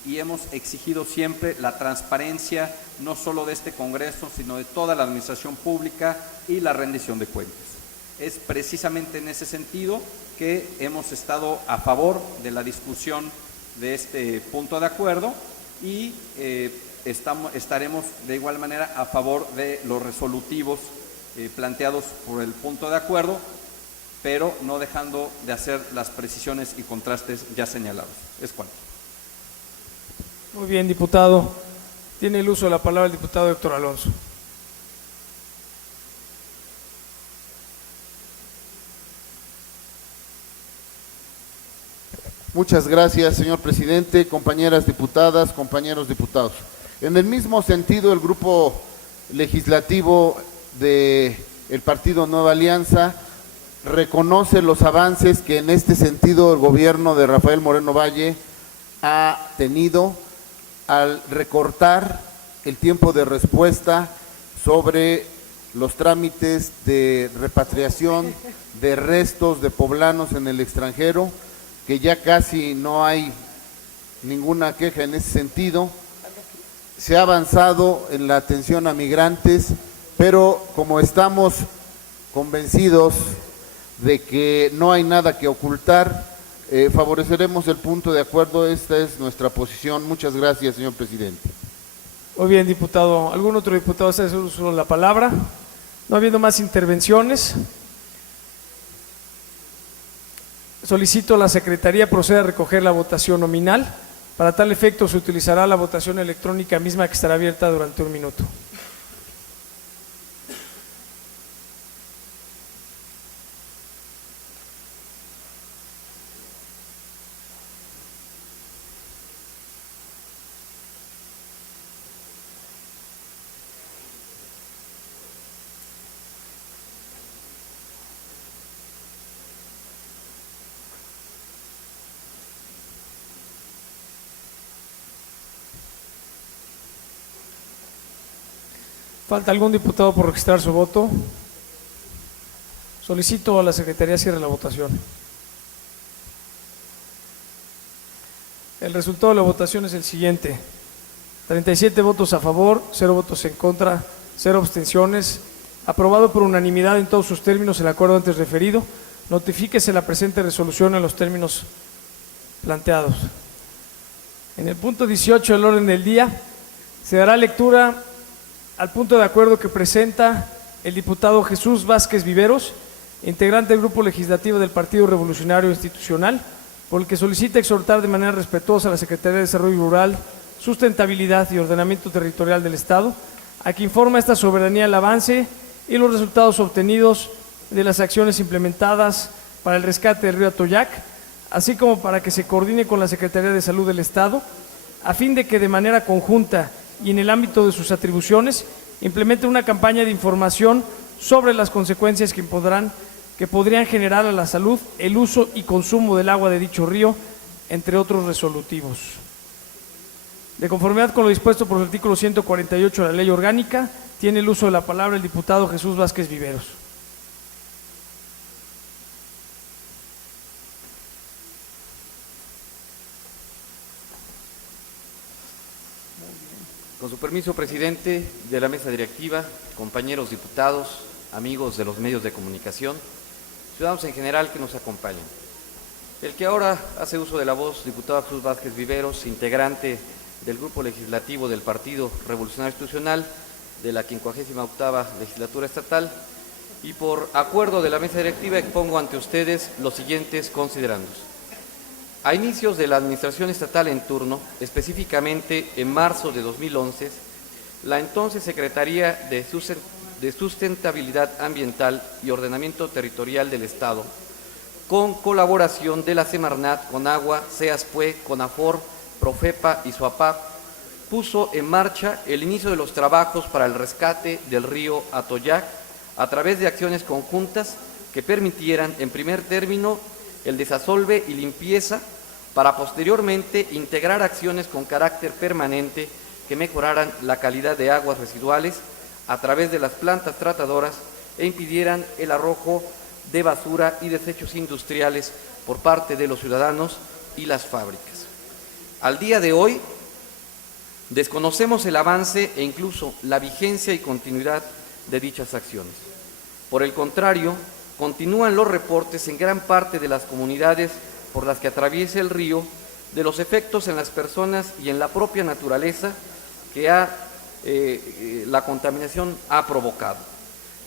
y hemos exigido siempre la transparencia, no solo de este Congreso, sino de toda la administración pública y la rendición de cuentas. Es precisamente en ese sentido que hemos estado a favor de la discusión de este punto de acuerdo y estaremos de igual manera a favor de los resolutivos planteados por el punto de acuerdo, pero no dejando de hacer las precisiones y contrastes ya señalados. Es cuanto. Muy bien, diputado. Tiene el uso de la palabra el diputado Héctor Alonso. Muchas gracias, señor presidente, compañeras diputadas, compañeros diputados. En el mismo sentido, el grupo legislativo del Partido Nueva Alianza reconoce los avances que en este sentido el gobierno de Rafael Moreno Valle ha tenido al recortar el tiempo de respuesta sobre los trámites de repatriación de restos de poblanos en el extranjero, que ya casi no hay ninguna queja en ese sentido. Se ha avanzado en la atención a migrantes, pero como estamos convencidos de que no hay nada que ocultar, favoreceremos el punto de acuerdo. Esta es nuestra posición. Muchas gracias, señor presidente. Muy bien, diputado. ¿Algún otro diputado hace uso de la palabra? No habiendo más intervenciones, solicito a la Secretaría proceda a recoger la votación nominal. Para tal efecto se utilizará la votación electrónica misma, que estará abierta durante un minuto. ¿Falta algún diputado por registrar su voto? Solicito a la Secretaría cierre la votación. El resultado de la votación es el siguiente: 37 votos a favor, 0 votos en contra, 0 abstenciones. Aprobado por unanimidad en todos sus términos el acuerdo antes referido. Notifíquese la presente resolución en los términos planteados. En el punto 18 del orden del día se dará lectura al punto de acuerdo que presenta el diputado Jesús Vázquez Viveros, integrante del Grupo Legislativo del Partido Revolucionario Institucional, por el que solicita exhortar de manera respetuosa a la Secretaría de Desarrollo Rural, Sustentabilidad y Ordenamiento Territorial del Estado, a que informe a esta soberanía el avance y los resultados obtenidos de las acciones implementadas para el rescate del río Atoyac, así como para que se coordine con la Secretaría de Salud del Estado, a fin de que de manera conjunta y en el ámbito de sus atribuciones implemente una campaña de información sobre las consecuencias que podrían generar a la salud el uso y consumo del agua de dicho río, entre otros resolutivos. De conformidad con lo dispuesto por el artículo 148 de la Ley Orgánica, tiene el uso de la palabra el diputado Jesús Vázquez Viveros. Con su permiso, presidente de la mesa directiva, compañeros diputados, amigos de los medios de comunicación, ciudadanos en general que nos acompañan. El que ahora hace uso de la voz, diputado Jesús Vázquez Viveros, integrante del Grupo Legislativo del Partido Revolucionario Institucional de la 58ª Legislatura Estatal, y por acuerdo de la mesa directiva expongo ante ustedes los siguientes considerandos. A inicios de la administración estatal en turno, específicamente en marzo de 2011, la entonces Secretaría de Sustentabilidad Ambiental y Ordenamiento Territorial del Estado, con colaboración de la Semarnat, Conagua, SEASPUE, CONAFOR, Profepa y SUAPAP, puso en marcha el inicio de los trabajos para el rescate del río Atoyac a través de acciones conjuntas que permitieran, en primer término, el desasolve y limpieza, para posteriormente integrar acciones con carácter permanente que mejoraran la calidad de aguas residuales, a través de las plantas tratadoras e impidieran el arrojo de basura y desechos industriales por parte de los ciudadanos y las fábricas. Al día de hoy, desconocemos el avance e incluso la vigencia y continuidad de dichas acciones. Por el contrario, continúan los reportes en gran parte de las comunidades por las que atraviesa el río de los efectos en las personas y en la propia naturaleza que la contaminación ha provocado.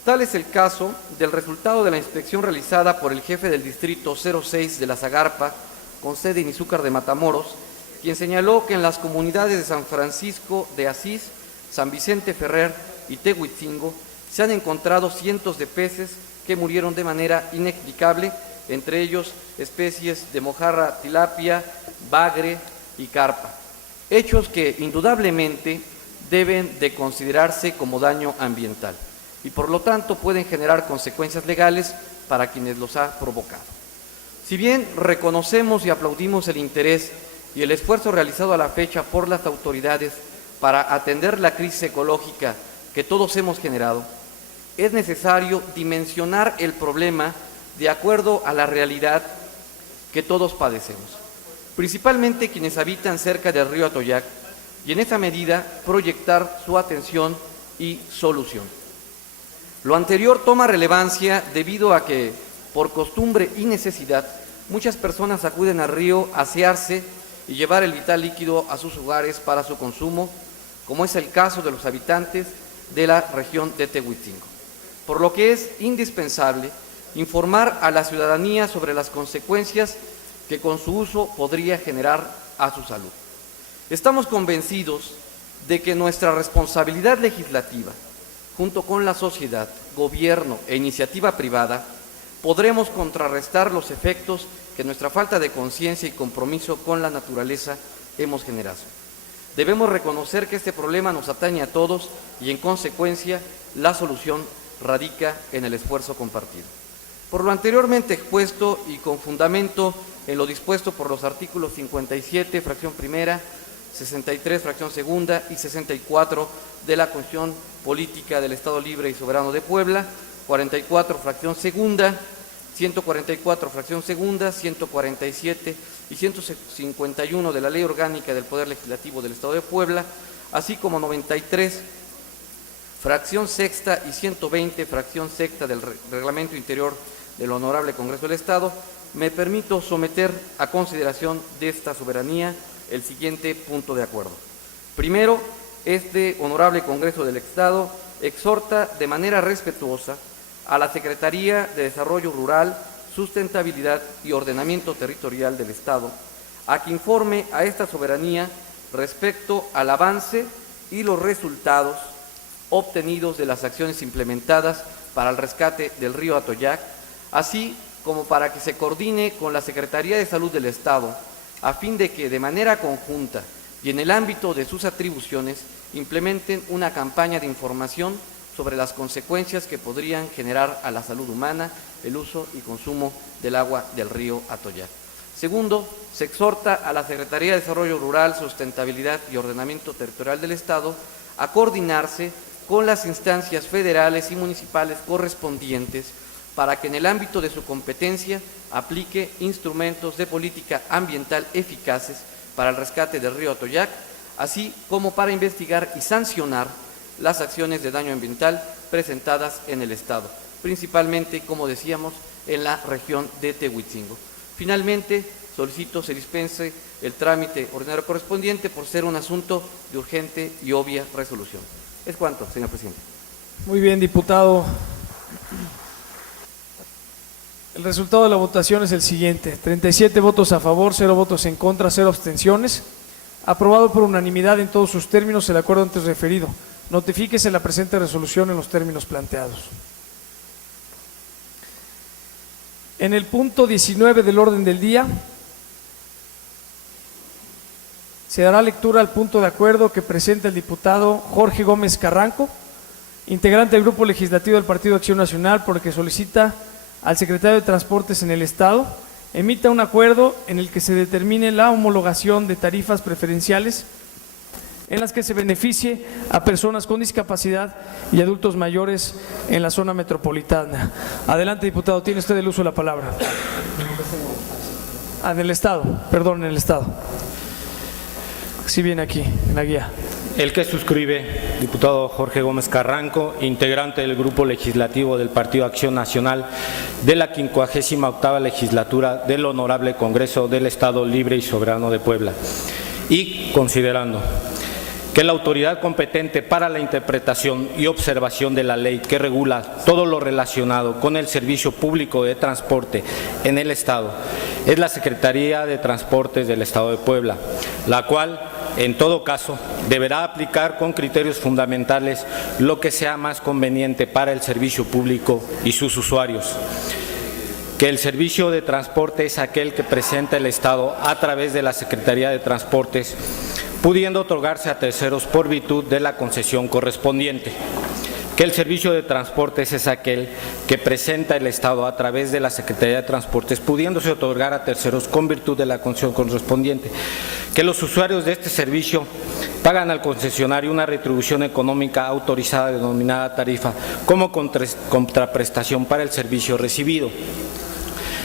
Tal es el caso del resultado de la inspección realizada por el jefe del distrito 06 de la Zagarpa, con sede en Izúcar de Matamoros, quien señaló que en las comunidades de San Francisco de Asís, San Vicente Ferrer y Tehuitzingo se han encontrado cientos de peces que murieron de manera inexplicable, entre ellos especies de mojarra, tilapia, bagre y carpa. Hechos que indudablemente deben de considerarse como daño ambiental y por lo tanto pueden generar consecuencias legales para quienes los ha provocado. Si bien reconocemos y aplaudimos el interés y el esfuerzo realizado a la fecha por las autoridades para atender la crisis ecológica que todos hemos generado, es necesario dimensionar el problema de acuerdo a la realidad que todos padecemos, principalmente quienes habitan cerca del río Atoyac, y en esa medida proyectar su atención y solución. Lo anterior toma relevancia debido a que, por costumbre y necesidad, muchas personas acuden al río a asearse y llevar el vital líquido a sus hogares para su consumo, como es el caso de los habitantes de la región de Tehuitzingo. Por lo que es indispensable informar a la ciudadanía sobre las consecuencias que con su uso podría generar a su salud. Estamos convencidos de que nuestra responsabilidad legislativa, junto con la sociedad, gobierno e iniciativa privada, podremos contrarrestar los efectos que nuestra falta de conciencia y compromiso con la naturaleza hemos generado. Debemos reconocer que este problema nos atañe a todos y, en consecuencia, la solución radica en el esfuerzo compartido. Por lo anteriormente expuesto y con fundamento en lo dispuesto por los artículos 57, fracción primera, 63, fracción segunda y 64 de la Constitución Política del Estado Libre y Soberano de Puebla, 44, fracción segunda, 144, fracción segunda, 147 y 151 de la Ley Orgánica del Poder Legislativo del Estado de Puebla, así como 93, fracción sexta y 120, fracción sexta del Reglamento Interior del Honorable Congreso del Estado, me permito someter a consideración de esta soberanía el siguiente punto de acuerdo. Primero, este Honorable Congreso del Estado exhorta de manera respetuosa a la Secretaría de Desarrollo Rural, Sustentabilidad y Ordenamiento Territorial del Estado a que informe a esta soberanía respecto al avance y los resultados obtenidos de las acciones implementadas para el rescate del río Atoyac, así como para que se coordine con la Secretaría de Salud del Estado a fin de que de manera conjunta y en el ámbito de sus atribuciones implementen una campaña de información sobre las consecuencias que podrían generar a la salud humana el uso y consumo del agua del río Atoyac. Segundo, se exhorta a la Secretaría de Desarrollo Rural, Sustentabilidad y Ordenamiento Territorial del Estado a coordinarse con las instancias federales y municipales correspondientes para que en el ámbito de su competencia aplique instrumentos de política ambiental eficaces para el rescate del río Atoyac, así como para investigar y sancionar las acciones de daño ambiental presentadas en el Estado, principalmente, como decíamos, en la región de Tehuitzingo. Finalmente, solicito se dispense el trámite ordinario correspondiente por ser un asunto de urgente y obvia resolución. Es cuanto, señor presidente. Muy bien, diputado. El resultado de la votación es el siguiente: 37 votos a favor, 0 votos en contra, 0 abstenciones. Aprobado por unanimidad en todos sus términos el acuerdo antes referido. Notifíquese la presente resolución en los términos planteados. En el punto 19 del orden del día, se dará lectura al punto de acuerdo que presenta el diputado Jorge Gómez Carranco, integrante del Grupo Legislativo del Partido Acción Nacional, por el que solicita al secretario de Transportes en el Estado emita un acuerdo en el que se determine la homologación de tarifas preferenciales en las que se beneficie a personas con discapacidad y adultos mayores en la zona metropolitana. Adelante, diputado, tiene usted el uso de la palabra. Del Estado, perdón, en el Estado. Sí viene aquí, en la guía. El que suscribe, diputado Jorge Gómez Carranco, integrante del Grupo Legislativo del Partido Acción Nacional de la 58ª Legislatura del Honorable Congreso del Estado Libre y Soberano de Puebla. Y considerando que la autoridad competente para la interpretación y observación de la ley que regula todo lo relacionado con el servicio público de transporte en el Estado es la Secretaría de Transportes del Estado de Puebla, la cual, en todo caso, deberá aplicar con criterios fundamentales lo que sea más conveniente para el servicio público y sus usuarios. Que el servicio de transporte es aquel que presenta el Estado a través de la Secretaría de Transportes, pudiendo otorgarse a terceros por virtud de la concesión correspondiente. Que el servicio de transportes es aquel que presenta el Estado a través de la Secretaría de Transportes, pudiéndose otorgar a terceros con virtud de la concesión correspondiente. Que los usuarios de este servicio pagan al concesionario una retribución económica autorizada denominada tarifa como contraprestación para el servicio recibido.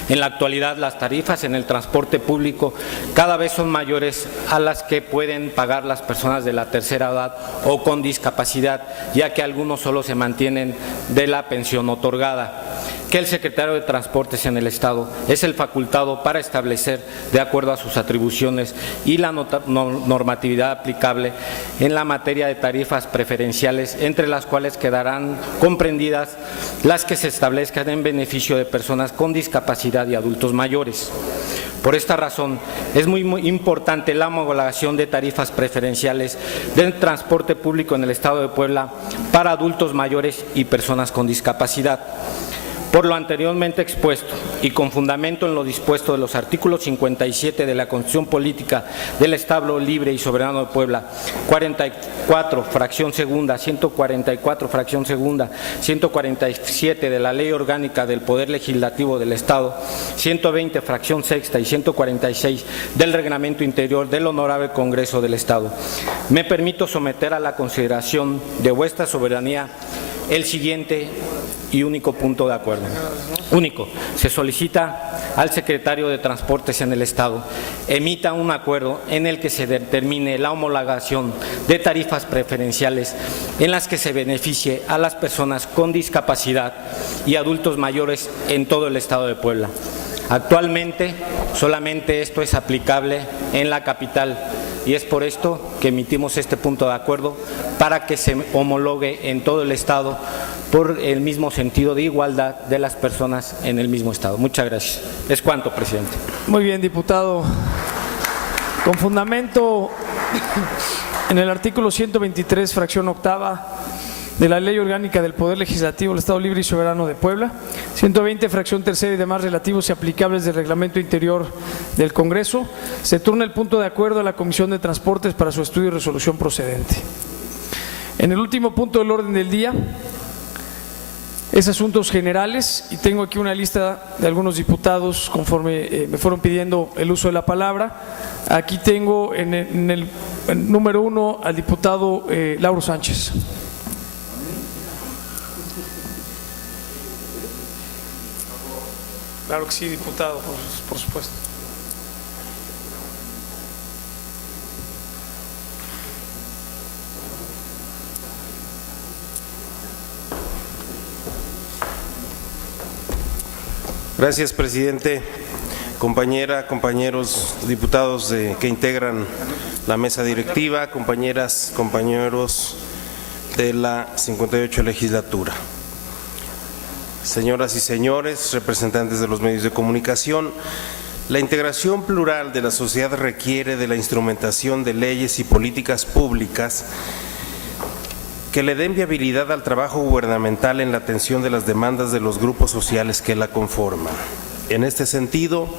En la actualidad, las tarifas en el transporte público cada vez son mayores a las que pueden pagar las personas de la tercera edad o con discapacidad, ya que algunos solo se mantienen de la pensión otorgada. Que el secretario de Transportes en el Estado es el facultado para establecer, de acuerdo a sus atribuciones y la normatividad aplicable en la materia de tarifas preferenciales, entre las cuales quedarán comprendidas las que se establezcan en beneficio de personas con discapacidad y adultos mayores. Por esta razón, es muy importante la homologación de tarifas preferenciales del transporte público en el Estado de Puebla para adultos mayores y personas con discapacidad. Por lo anteriormente expuesto y con fundamento en lo dispuesto de los artículos 57 de la Constitución Política del Estado Libre y Soberano de Puebla, 44, fracción segunda, 144, fracción segunda, 147 de la Ley Orgánica del Poder Legislativo del Estado, 120, fracción sexta y 146 del Reglamento Interior del Honorable Congreso del Estado. Me permito someter a la consideración de vuestra soberanía el siguiente y único punto de acuerdo. Único, se solicita al secretario de Transportes en el Estado emita un acuerdo en el que se determine la homologación de tarifas preferenciales en las que se beneficie a las personas con discapacidad y adultos mayores en todo el Estado de Puebla. Actualmente, solamente esto es aplicable en la capital y es por esto que emitimos este punto de acuerdo para que se homologue en todo el Estado por el mismo sentido de igualdad de las personas en el mismo Estado. Muchas gracias. Es cuanto, presidente. Muy bien, diputado. Con fundamento en el artículo 123, fracción octava de la Ley Orgánica del Poder Legislativo del Estado Libre y Soberano de Puebla, 120, fracción tercera y demás relativos y aplicables del Reglamento Interior del Congreso, se turna el punto de acuerdo a la Comisión de Transportes para su estudio y resolución procedente. En el último punto del orden del día es asuntos generales y tengo aquí una lista de algunos diputados conforme me fueron pidiendo el uso de la palabra. Aquí tengo en el número 1 al diputado Lauro Sánchez. Claro que sí, diputado, por supuesto. Gracias, presidente. Compañera, compañeros diputados que integran la mesa directiva, compañeras, compañeros de la 58 legislatura. Señoras y señores, representantes de los medios de comunicación, la integración plural de la sociedad requiere de la instrumentación de leyes y políticas públicas que le den viabilidad al trabajo gubernamental en la atención de las demandas de los grupos sociales que la conforman. En este sentido,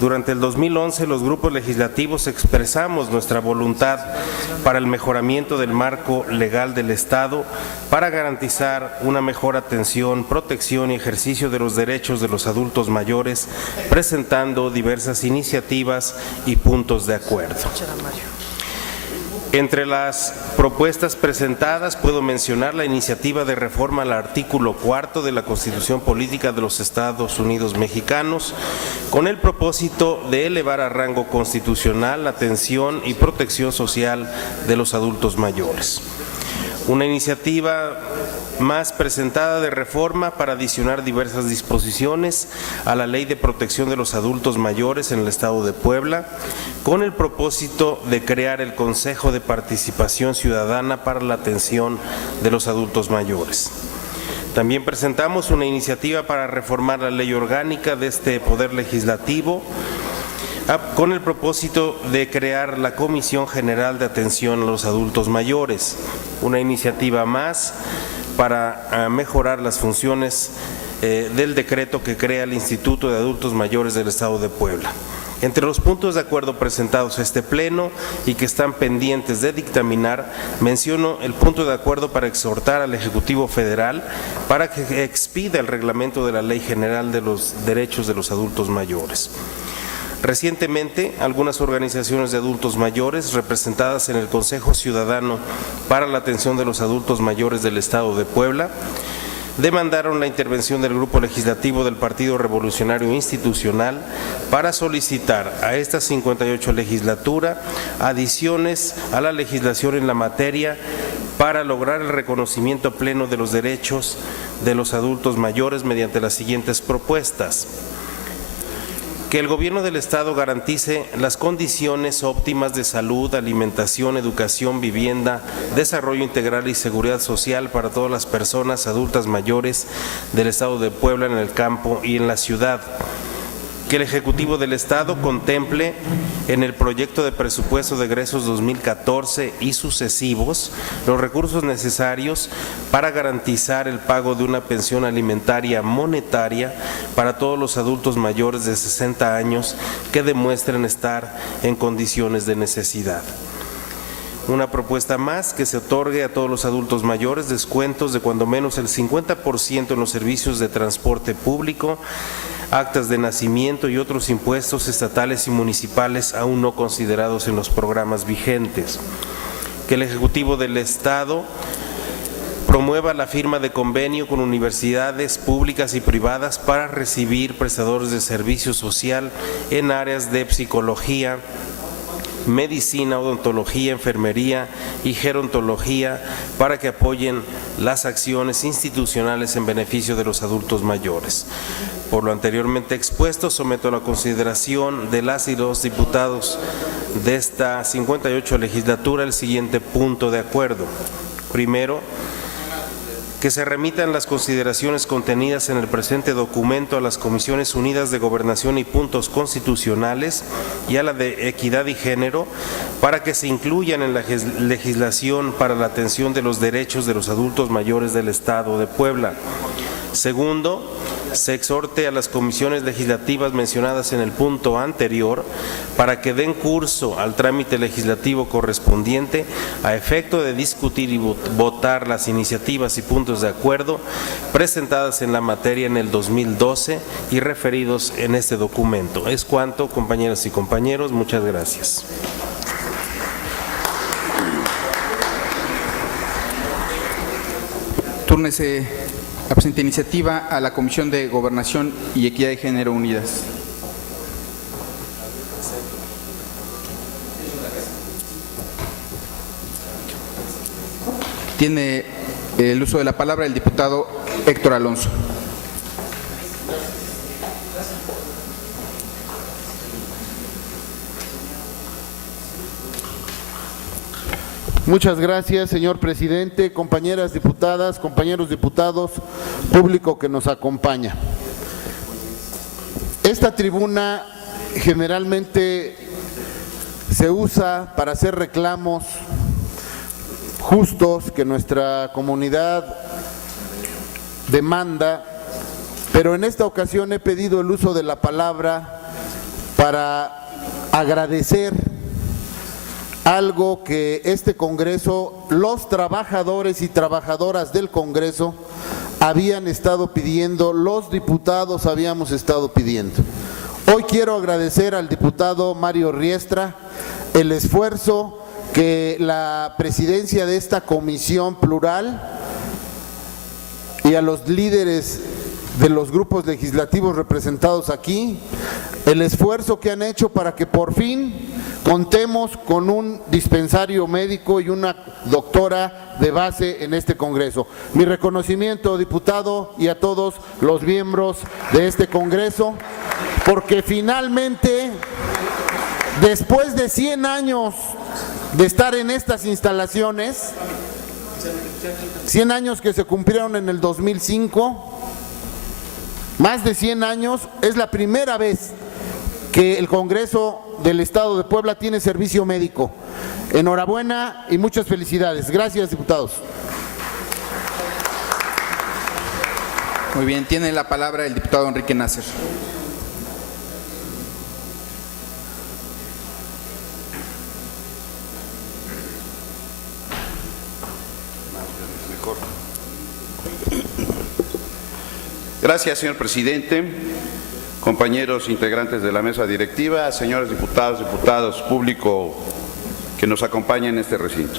durante el 2011 los grupos legislativos expresamos nuestra voluntad para el mejoramiento del marco legal del Estado para garantizar una mejor atención, protección y ejercicio de los derechos de los adultos mayores, presentando diversas iniciativas y puntos de acuerdo. Entre las propuestas presentadas puedo mencionar la iniciativa de reforma al artículo 4 de la Constitución Política de los Estados Unidos Mexicanos, con el propósito de elevar a rango constitucional la atención y protección social de los adultos mayores. Una iniciativa más presentada de reforma para adicionar diversas disposiciones a la Ley de Protección de los Adultos Mayores en el Estado de Puebla, con el propósito de crear el Consejo de Participación Ciudadana para la Atención de los Adultos Mayores. También presentamos una iniciativa para reformar la Ley Orgánica de este Poder Legislativo, con el propósito de crear la Comisión General de Atención a los Adultos Mayores, una iniciativa más para mejorar las funciones del decreto que crea el Instituto de Adultos Mayores del Estado de Puebla. Entre los puntos de acuerdo presentados a este Pleno y que están pendientes de dictaminar, menciono el punto de acuerdo para exhortar al Ejecutivo Federal para que expida el reglamento de la Ley General de los Derechos de los Adultos Mayores. Recientemente, algunas organizaciones de adultos mayores representadas en el Consejo Ciudadano para la Atención de los Adultos Mayores del Estado de Puebla demandaron la intervención del Grupo Legislativo del Partido Revolucionario Institucional para solicitar a esta 58 legislatura adiciones a la legislación en la materia para lograr el reconocimiento pleno de los derechos de los adultos mayores mediante las siguientes propuestas. Que el Gobierno del Estado garantice las condiciones óptimas de salud, alimentación, educación, vivienda, desarrollo integral y seguridad social para todas las personas adultas mayores del Estado de Puebla en el campo y en la ciudad. Que el Ejecutivo del Estado contemple en el proyecto de presupuesto de egresos 2014 y sucesivos los recursos necesarios para garantizar el pago de una pensión alimentaria monetaria para todos los adultos mayores de 60 años que demuestren estar en condiciones de necesidad. Una propuesta más, que se otorgue a todos los adultos mayores descuentos de cuando menos el 50% en los servicios de transporte público, actas de nacimiento y otros impuestos estatales y municipales aún no considerados en los programas vigentes. Que el Ejecutivo del Estado promueva la firma de convenio con universidades públicas y privadas para recibir prestadores de servicio social en áreas de psicología, medicina, odontología, enfermería y gerontología para que apoyen las acciones institucionales en beneficio de los adultos mayores. Por lo anteriormente expuesto, someto a la consideración de las y los diputados de esta 58 legislatura el siguiente punto de acuerdo. Primero, que se remitan las consideraciones contenidas en el presente documento a las Comisiones Unidas de Gobernación y Puntos Constitucionales y a la de Equidad y Género para que se incluyan en la legislación para la atención de los derechos de los adultos mayores del Estado de Puebla. Segundo, se exhorte a las comisiones legislativas mencionadas en el punto anterior para que den curso al trámite legislativo correspondiente a efecto de discutir y votar las iniciativas y puntos de acuerdo presentadas en la materia en el 2012 y referidos en este documento. Es cuanto, compañeras y compañeros. Muchas gracias. Túrnese la presente iniciativa a la Comisión de Gobernación y Equidad de Género Unidas. Tiene el uso de la palabra el diputado Héctor Alonso. Muchas gracias, señor presidente, compañeras diputadas, compañeros diputados, público que nos acompaña. Esta tribuna generalmente se usa para hacer reclamos justos que nuestra comunidad demanda, pero en esta ocasión he pedido el uso de la palabra para agradecer algo que este Congreso, los trabajadores y trabajadoras del Congreso habían estado pidiendo, los diputados habíamos estado pidiendo. Hoy quiero agradecer al diputado Mario Riestra el esfuerzo que la presidencia de esta comisión plural y a los líderes de los grupos legislativos representados aquí, el esfuerzo que han hecho para que por fin contemos con un dispensario médico y una doctora de base en este Congreso. Mi reconocimiento, diputado, y a todos los miembros de este Congreso, porque finalmente, después de 100 años de estar en estas instalaciones, 100 años que se cumplieron en el 2005, más de 100 años, es la primera vez que el Congreso del Estado de Puebla tiene servicio médico. Enhorabuena y muchas felicidades. Gracias, diputados. Muy bien, tiene la palabra el diputado Enrique Nasser. Gracias, señor presidente, compañeros integrantes de la mesa directiva, señores diputados, diputados, público que nos acompaña en este recinto.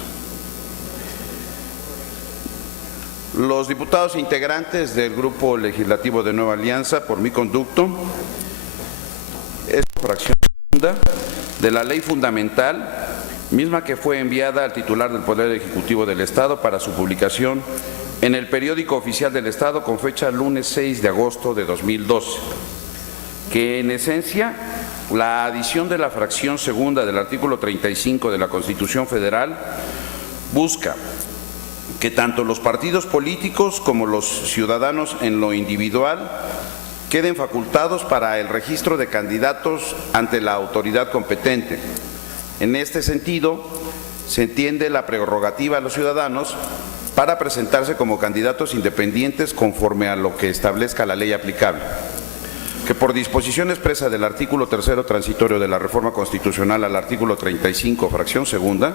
Los diputados integrantes del Grupo Legislativo de Nueva Alianza, por mi conducto, es fracción segunda de la Ley Fundamental, misma que fue enviada al titular del Poder Ejecutivo del Estado para su publicación en el Periódico Oficial del Estado con fecha lunes 6 de agosto de 2012, que en esencia la adición de la fracción segunda del artículo 35 de la Constitución Federal busca que tanto los partidos políticos como los ciudadanos en lo individual queden facultados para el registro de candidatos ante la autoridad competente. En este sentido, se entiende la prerrogativa a los ciudadanos para presentarse como candidatos independientes conforme a lo que establezca la ley aplicable, que por disposición expresa del artículo 3º transitorio de la reforma constitucional al artículo 35, fracción segunda,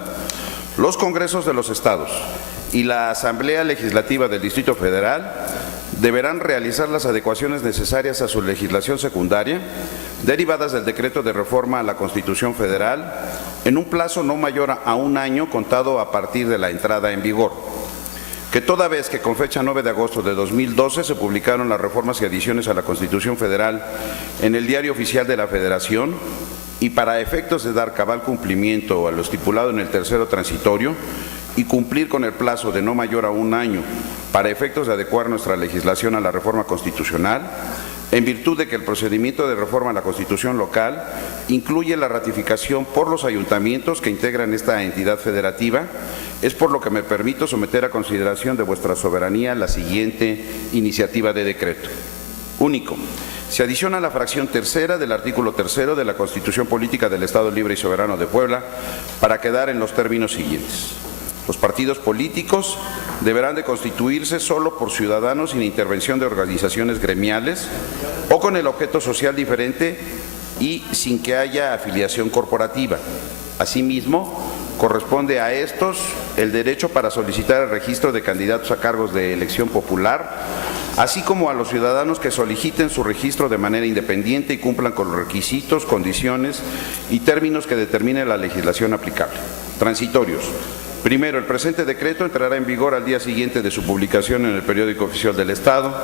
los congresos de los estados y la Asamblea Legislativa del Distrito Federal deberán realizar las adecuaciones necesarias a su legislación secundaria derivadas del decreto de reforma a la Constitución Federal en un plazo no mayor a un año contado a partir de la entrada en vigor, que toda vez que con fecha 9 de agosto de 2012 se publicaron las reformas y adiciones a la Constitución Federal en el Diario Oficial de la Federación y para efectos de dar cabal cumplimiento a lo estipulado en el tercero transitorio y cumplir con el plazo de no mayor a un año para efectos de adecuar nuestra legislación a la reforma constitucional, en virtud de que el procedimiento de reforma a la Constitución local incluye la ratificación por los ayuntamientos que integran esta entidad federativa, es por lo que me permito someter a consideración de vuestra soberanía la siguiente iniciativa de decreto. Único. Se adiciona la fracción tercera del artículo 3º de la Constitución Política del Estado Libre y Soberano de Puebla para quedar en los términos siguientes. Los partidos políticos deberán de constituirse solo por ciudadanos sin intervención de organizaciones gremiales o con el objeto social diferente y sin que haya afiliación corporativa. Asimismo, corresponde a estos el derecho para solicitar el registro de candidatos a cargos de elección popular, así como a los ciudadanos que soliciten su registro de manera independiente y cumplan con los requisitos, condiciones y términos que determine la legislación aplicable. Transitorios. Primero, el presente decreto entrará en vigor al día siguiente de su publicación en el Periódico Oficial del Estado.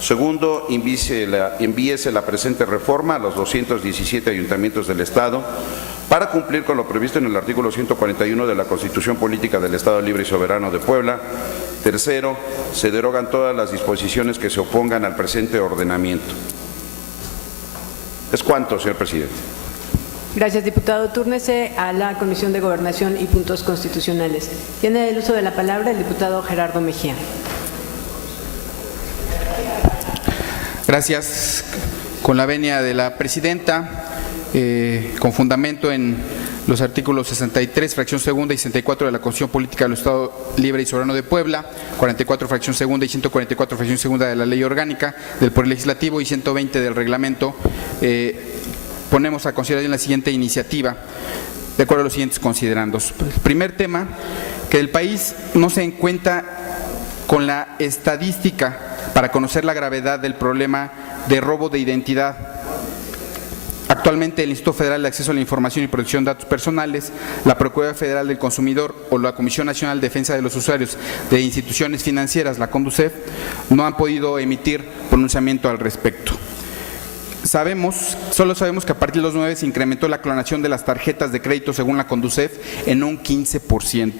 Segundo, envíese la presente reforma a los 217 ayuntamientos del Estado para cumplir con lo previsto en el artículo 141 de la Constitución Política del Estado Libre y Soberano de Puebla. Tercero, se derogan todas las disposiciones que se opongan al presente ordenamiento. Es cuanto, señor presidente. Gracias, diputado. Túrnese a la Comisión de Gobernación y Puntos Constitucionales. Tiene el uso de la palabra el diputado Gerardo Mejía. Gracias. Con la venia de la presidenta, con fundamento en los artículos 63, fracción segunda y 64 de la Constitución Política del Estado Libre y Soberano de Puebla, 44, fracción segunda y 144, fracción segunda de la Ley Orgánica del Poder Legislativo y 120 del Reglamento, ponemos a consideración la siguiente iniciativa, de acuerdo a los siguientes considerandos. El primer tema, que el país no se encuentra con la estadística para conocer la gravedad del problema de robo de identidad. Actualmente, el Instituto Federal de Acceso a la Información y Protección de Datos Personales, la Procuraduría Federal del Consumidor o la Comisión Nacional de Defensa de los Usuarios de Instituciones Financieras, la CONDUCEF, no han podido emitir pronunciamiento al respecto. Solo sabemos que a partir de los 9 se incrementó la clonación de las tarjetas de crédito según la CONDUCEF en un 15%.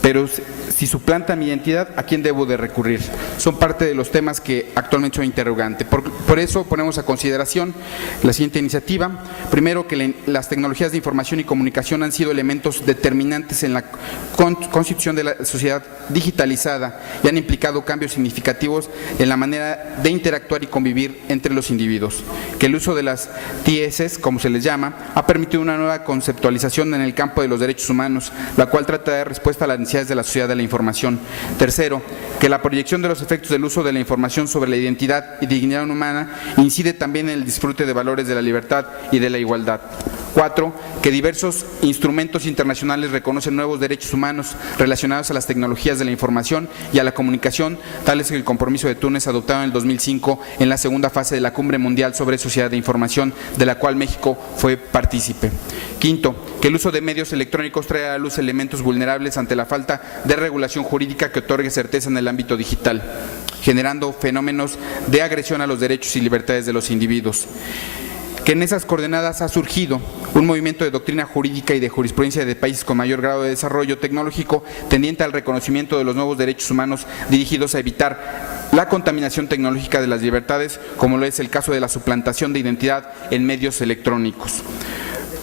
Pero si suplanta mi identidad, ¿a quién debo de recurrir? Son parte de los temas que actualmente son interrogante. Por eso ponemos a consideración la siguiente iniciativa. Primero, que las tecnologías de información y comunicación han sido elementos determinantes en la constitución de la sociedad digitalizada y han implicado cambios significativos en la manera de interactuar y convivir entre los individuos. Que el uso de las TIEs, como se les llama, ha permitido una nueva conceptualización en el campo de los derechos humanos, la cual trata de dar respuesta a las necesidades de la sociedad de la información. Tercero, que la proyección de los efectos del uso de la información sobre la identidad y dignidad humana incide también en el disfrute de valores de la libertad y de la igualdad. 4, que diversos instrumentos internacionales reconocen nuevos derechos humanos relacionados a las tecnologías de la información y a la comunicación, tales que el Compromiso de Túnez adoptado en el 2005 en la segunda fase de la Cumbre Mundial sobre Sociedad de Información, de la cual México fue partícipe. Quinto, que el uso de medios electrónicos trae a la luz elementos vulnerables ante la falta de regulación jurídica que otorgue certeza en el ámbito digital, generando fenómenos de agresión a los derechos y libertades de los individuos. Que en esas coordenadas ha surgido un movimiento de doctrina jurídica y de jurisprudencia de países con mayor grado de desarrollo tecnológico tendiente al reconocimiento de los nuevos derechos humanos dirigidos a evitar la contaminación tecnológica de las libertades, como lo es el caso de la suplantación de identidad en medios electrónicos.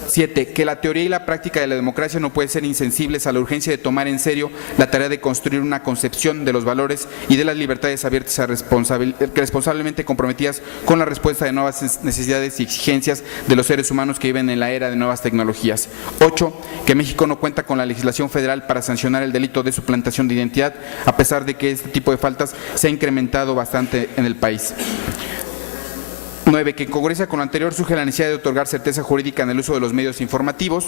7, que la teoría y la práctica de la democracia no pueden ser insensibles a la urgencia de tomar en serio la tarea de construir una concepción de los valores y de las libertades abiertas a responsablemente comprometidas con la respuesta de nuevas necesidades y exigencias de los seres humanos que viven en la era de nuevas tecnologías. 8, que México no cuenta con la legislación federal para sancionar el delito de suplantación de identidad, a pesar de que este tipo de faltas se ha incrementado bastante en el país. 9, que en congruencia con lo anterior surge la necesidad de otorgar certeza jurídica en el uso de los medios informativos.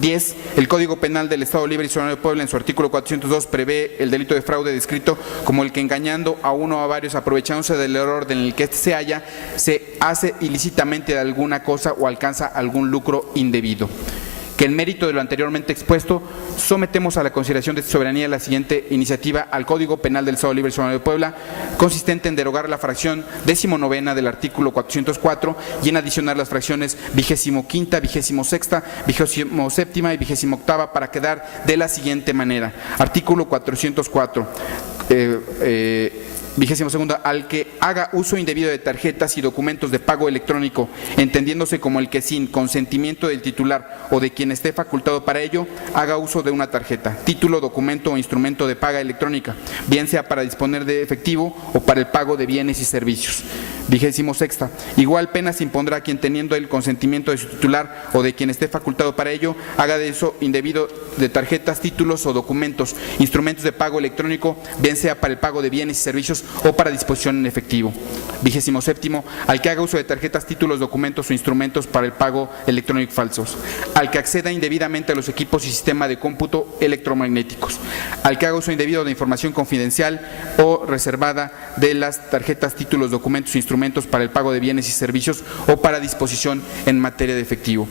10, el Código Penal del Estado Libre y Soberano de Puebla en su artículo 402 prevé el delito de fraude descrito como el que engañando a uno o a varios, aprovechándose del error en el que éste se halla, se hace ilícitamente de alguna cosa o alcanza algún lucro indebido. Que en mérito de lo anteriormente expuesto, sometemos a la consideración de soberanía la siguiente iniciativa al Código Penal del Estado Libre y Soberano de Puebla, consistente en derogar la fracción 19ª del artículo 404 y en adicionar las fracciones 25ª, 26ª, 27ª y 28ª para quedar de la siguiente manera. Artículo 404. 22º, al que haga uso indebido de tarjetas y documentos de pago electrónico, entendiéndose como el que sin consentimiento del titular o de quien esté facultado para ello, haga uso de una tarjeta, título, documento o instrumento de paga electrónica, bien sea para disponer de efectivo o para el pago de bienes y servicios. 26ª, igual pena se impondrá a quien teniendo el consentimiento de su titular o de quien esté facultado para ello, haga de uso indebido de tarjetas, títulos o documentos, instrumentos de pago electrónico, bien sea para el pago de bienes y servicios o para disposición en efectivo. 27º, al que haga uso de tarjetas, títulos, documentos o instrumentos para el pago electrónico falsos, al que acceda indebidamente a los equipos y sistema de cómputo electromagnéticos, al que haga uso indebido de información confidencial o reservada de las tarjetas, títulos, documentos e instrumentos para el pago de bienes y servicios o para disposición en materia de efectivo.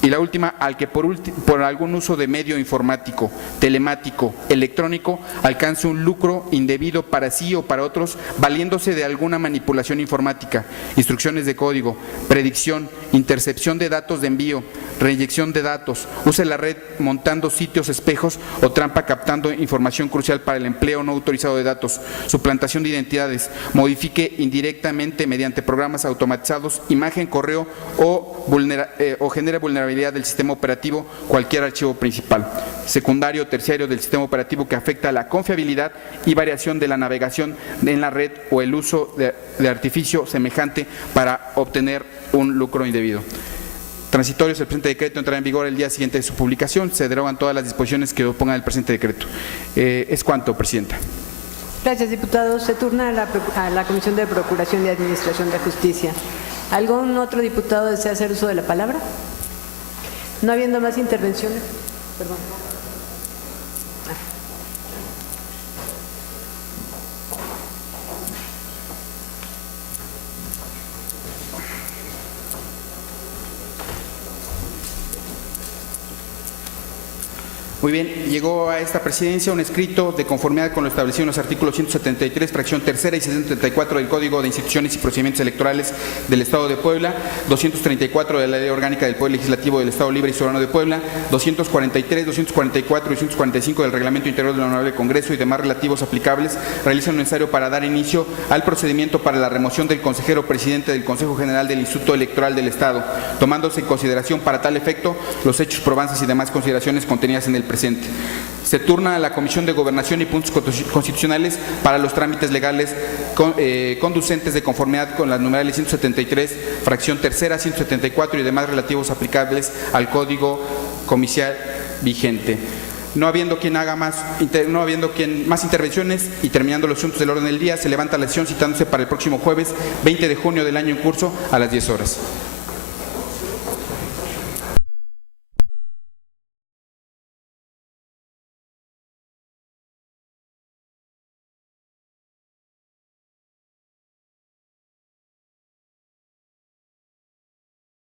Y la última, al que por algún uso de medio informático, telemático, electrónico, alcance un lucro indebido para sí o para otros, valiéndose de alguna manipulación informática, instrucciones de código, predicción, intercepción de datos de envío, reyección de datos, use la red montando sitios espejos o trampa captando información crucial para el empleo no autorizado de datos, suplantación de identidades, modifique indirectamente mediante programas automatizados, imagen, correo o genere vulnerabilidad del sistema operativo, cualquier archivo principal, secundario o terciario del sistema operativo que afecta a la confiabilidad y variación de la navegación en la red o el uso de artificio semejante para obtener un lucro indebido. Transitorios, el presente decreto entrará en vigor el día siguiente de su publicación. Se derogan todas las disposiciones que opongan el presente decreto. Es cuanto, Presidenta. Gracias, diputado. Se turna a la Comisión de Procuración y Administración de Justicia. ¿Algún otro diputado desea hacer uso de la palabra? No habiendo más intervenciones. Perdón. Muy bien, llegó a esta presidencia un escrito de conformidad con lo establecido en los artículos 173, fracción tercera y 634 del Código de Instituciones y Procedimientos Electorales del Estado de Puebla, 234 de la Ley Orgánica del Poder Legislativo del Estado Libre y Soberano de Puebla, 243, 244 y 245 del Reglamento Interior del Honorable Congreso y demás relativos aplicables, realizan lo necesario para dar inicio al procedimiento para la remoción del consejero presidente del Consejo General del Instituto Electoral del Estado, tomándose en consideración para tal efecto los hechos, probanzas y demás consideraciones contenidas en el presente. Se turna a la Comisión de Gobernación y Puntos Constitucionales para los trámites legales conducentes de conformidad con las numerales 173, fracción tercera, 174 y demás relativos aplicables al Código Comicial vigente. No habiendo quien más intervenciones y terminando los asuntos del orden del día, se levanta la sesión citándose para el próximo jueves 20 de junio del año en curso a las 10 horas.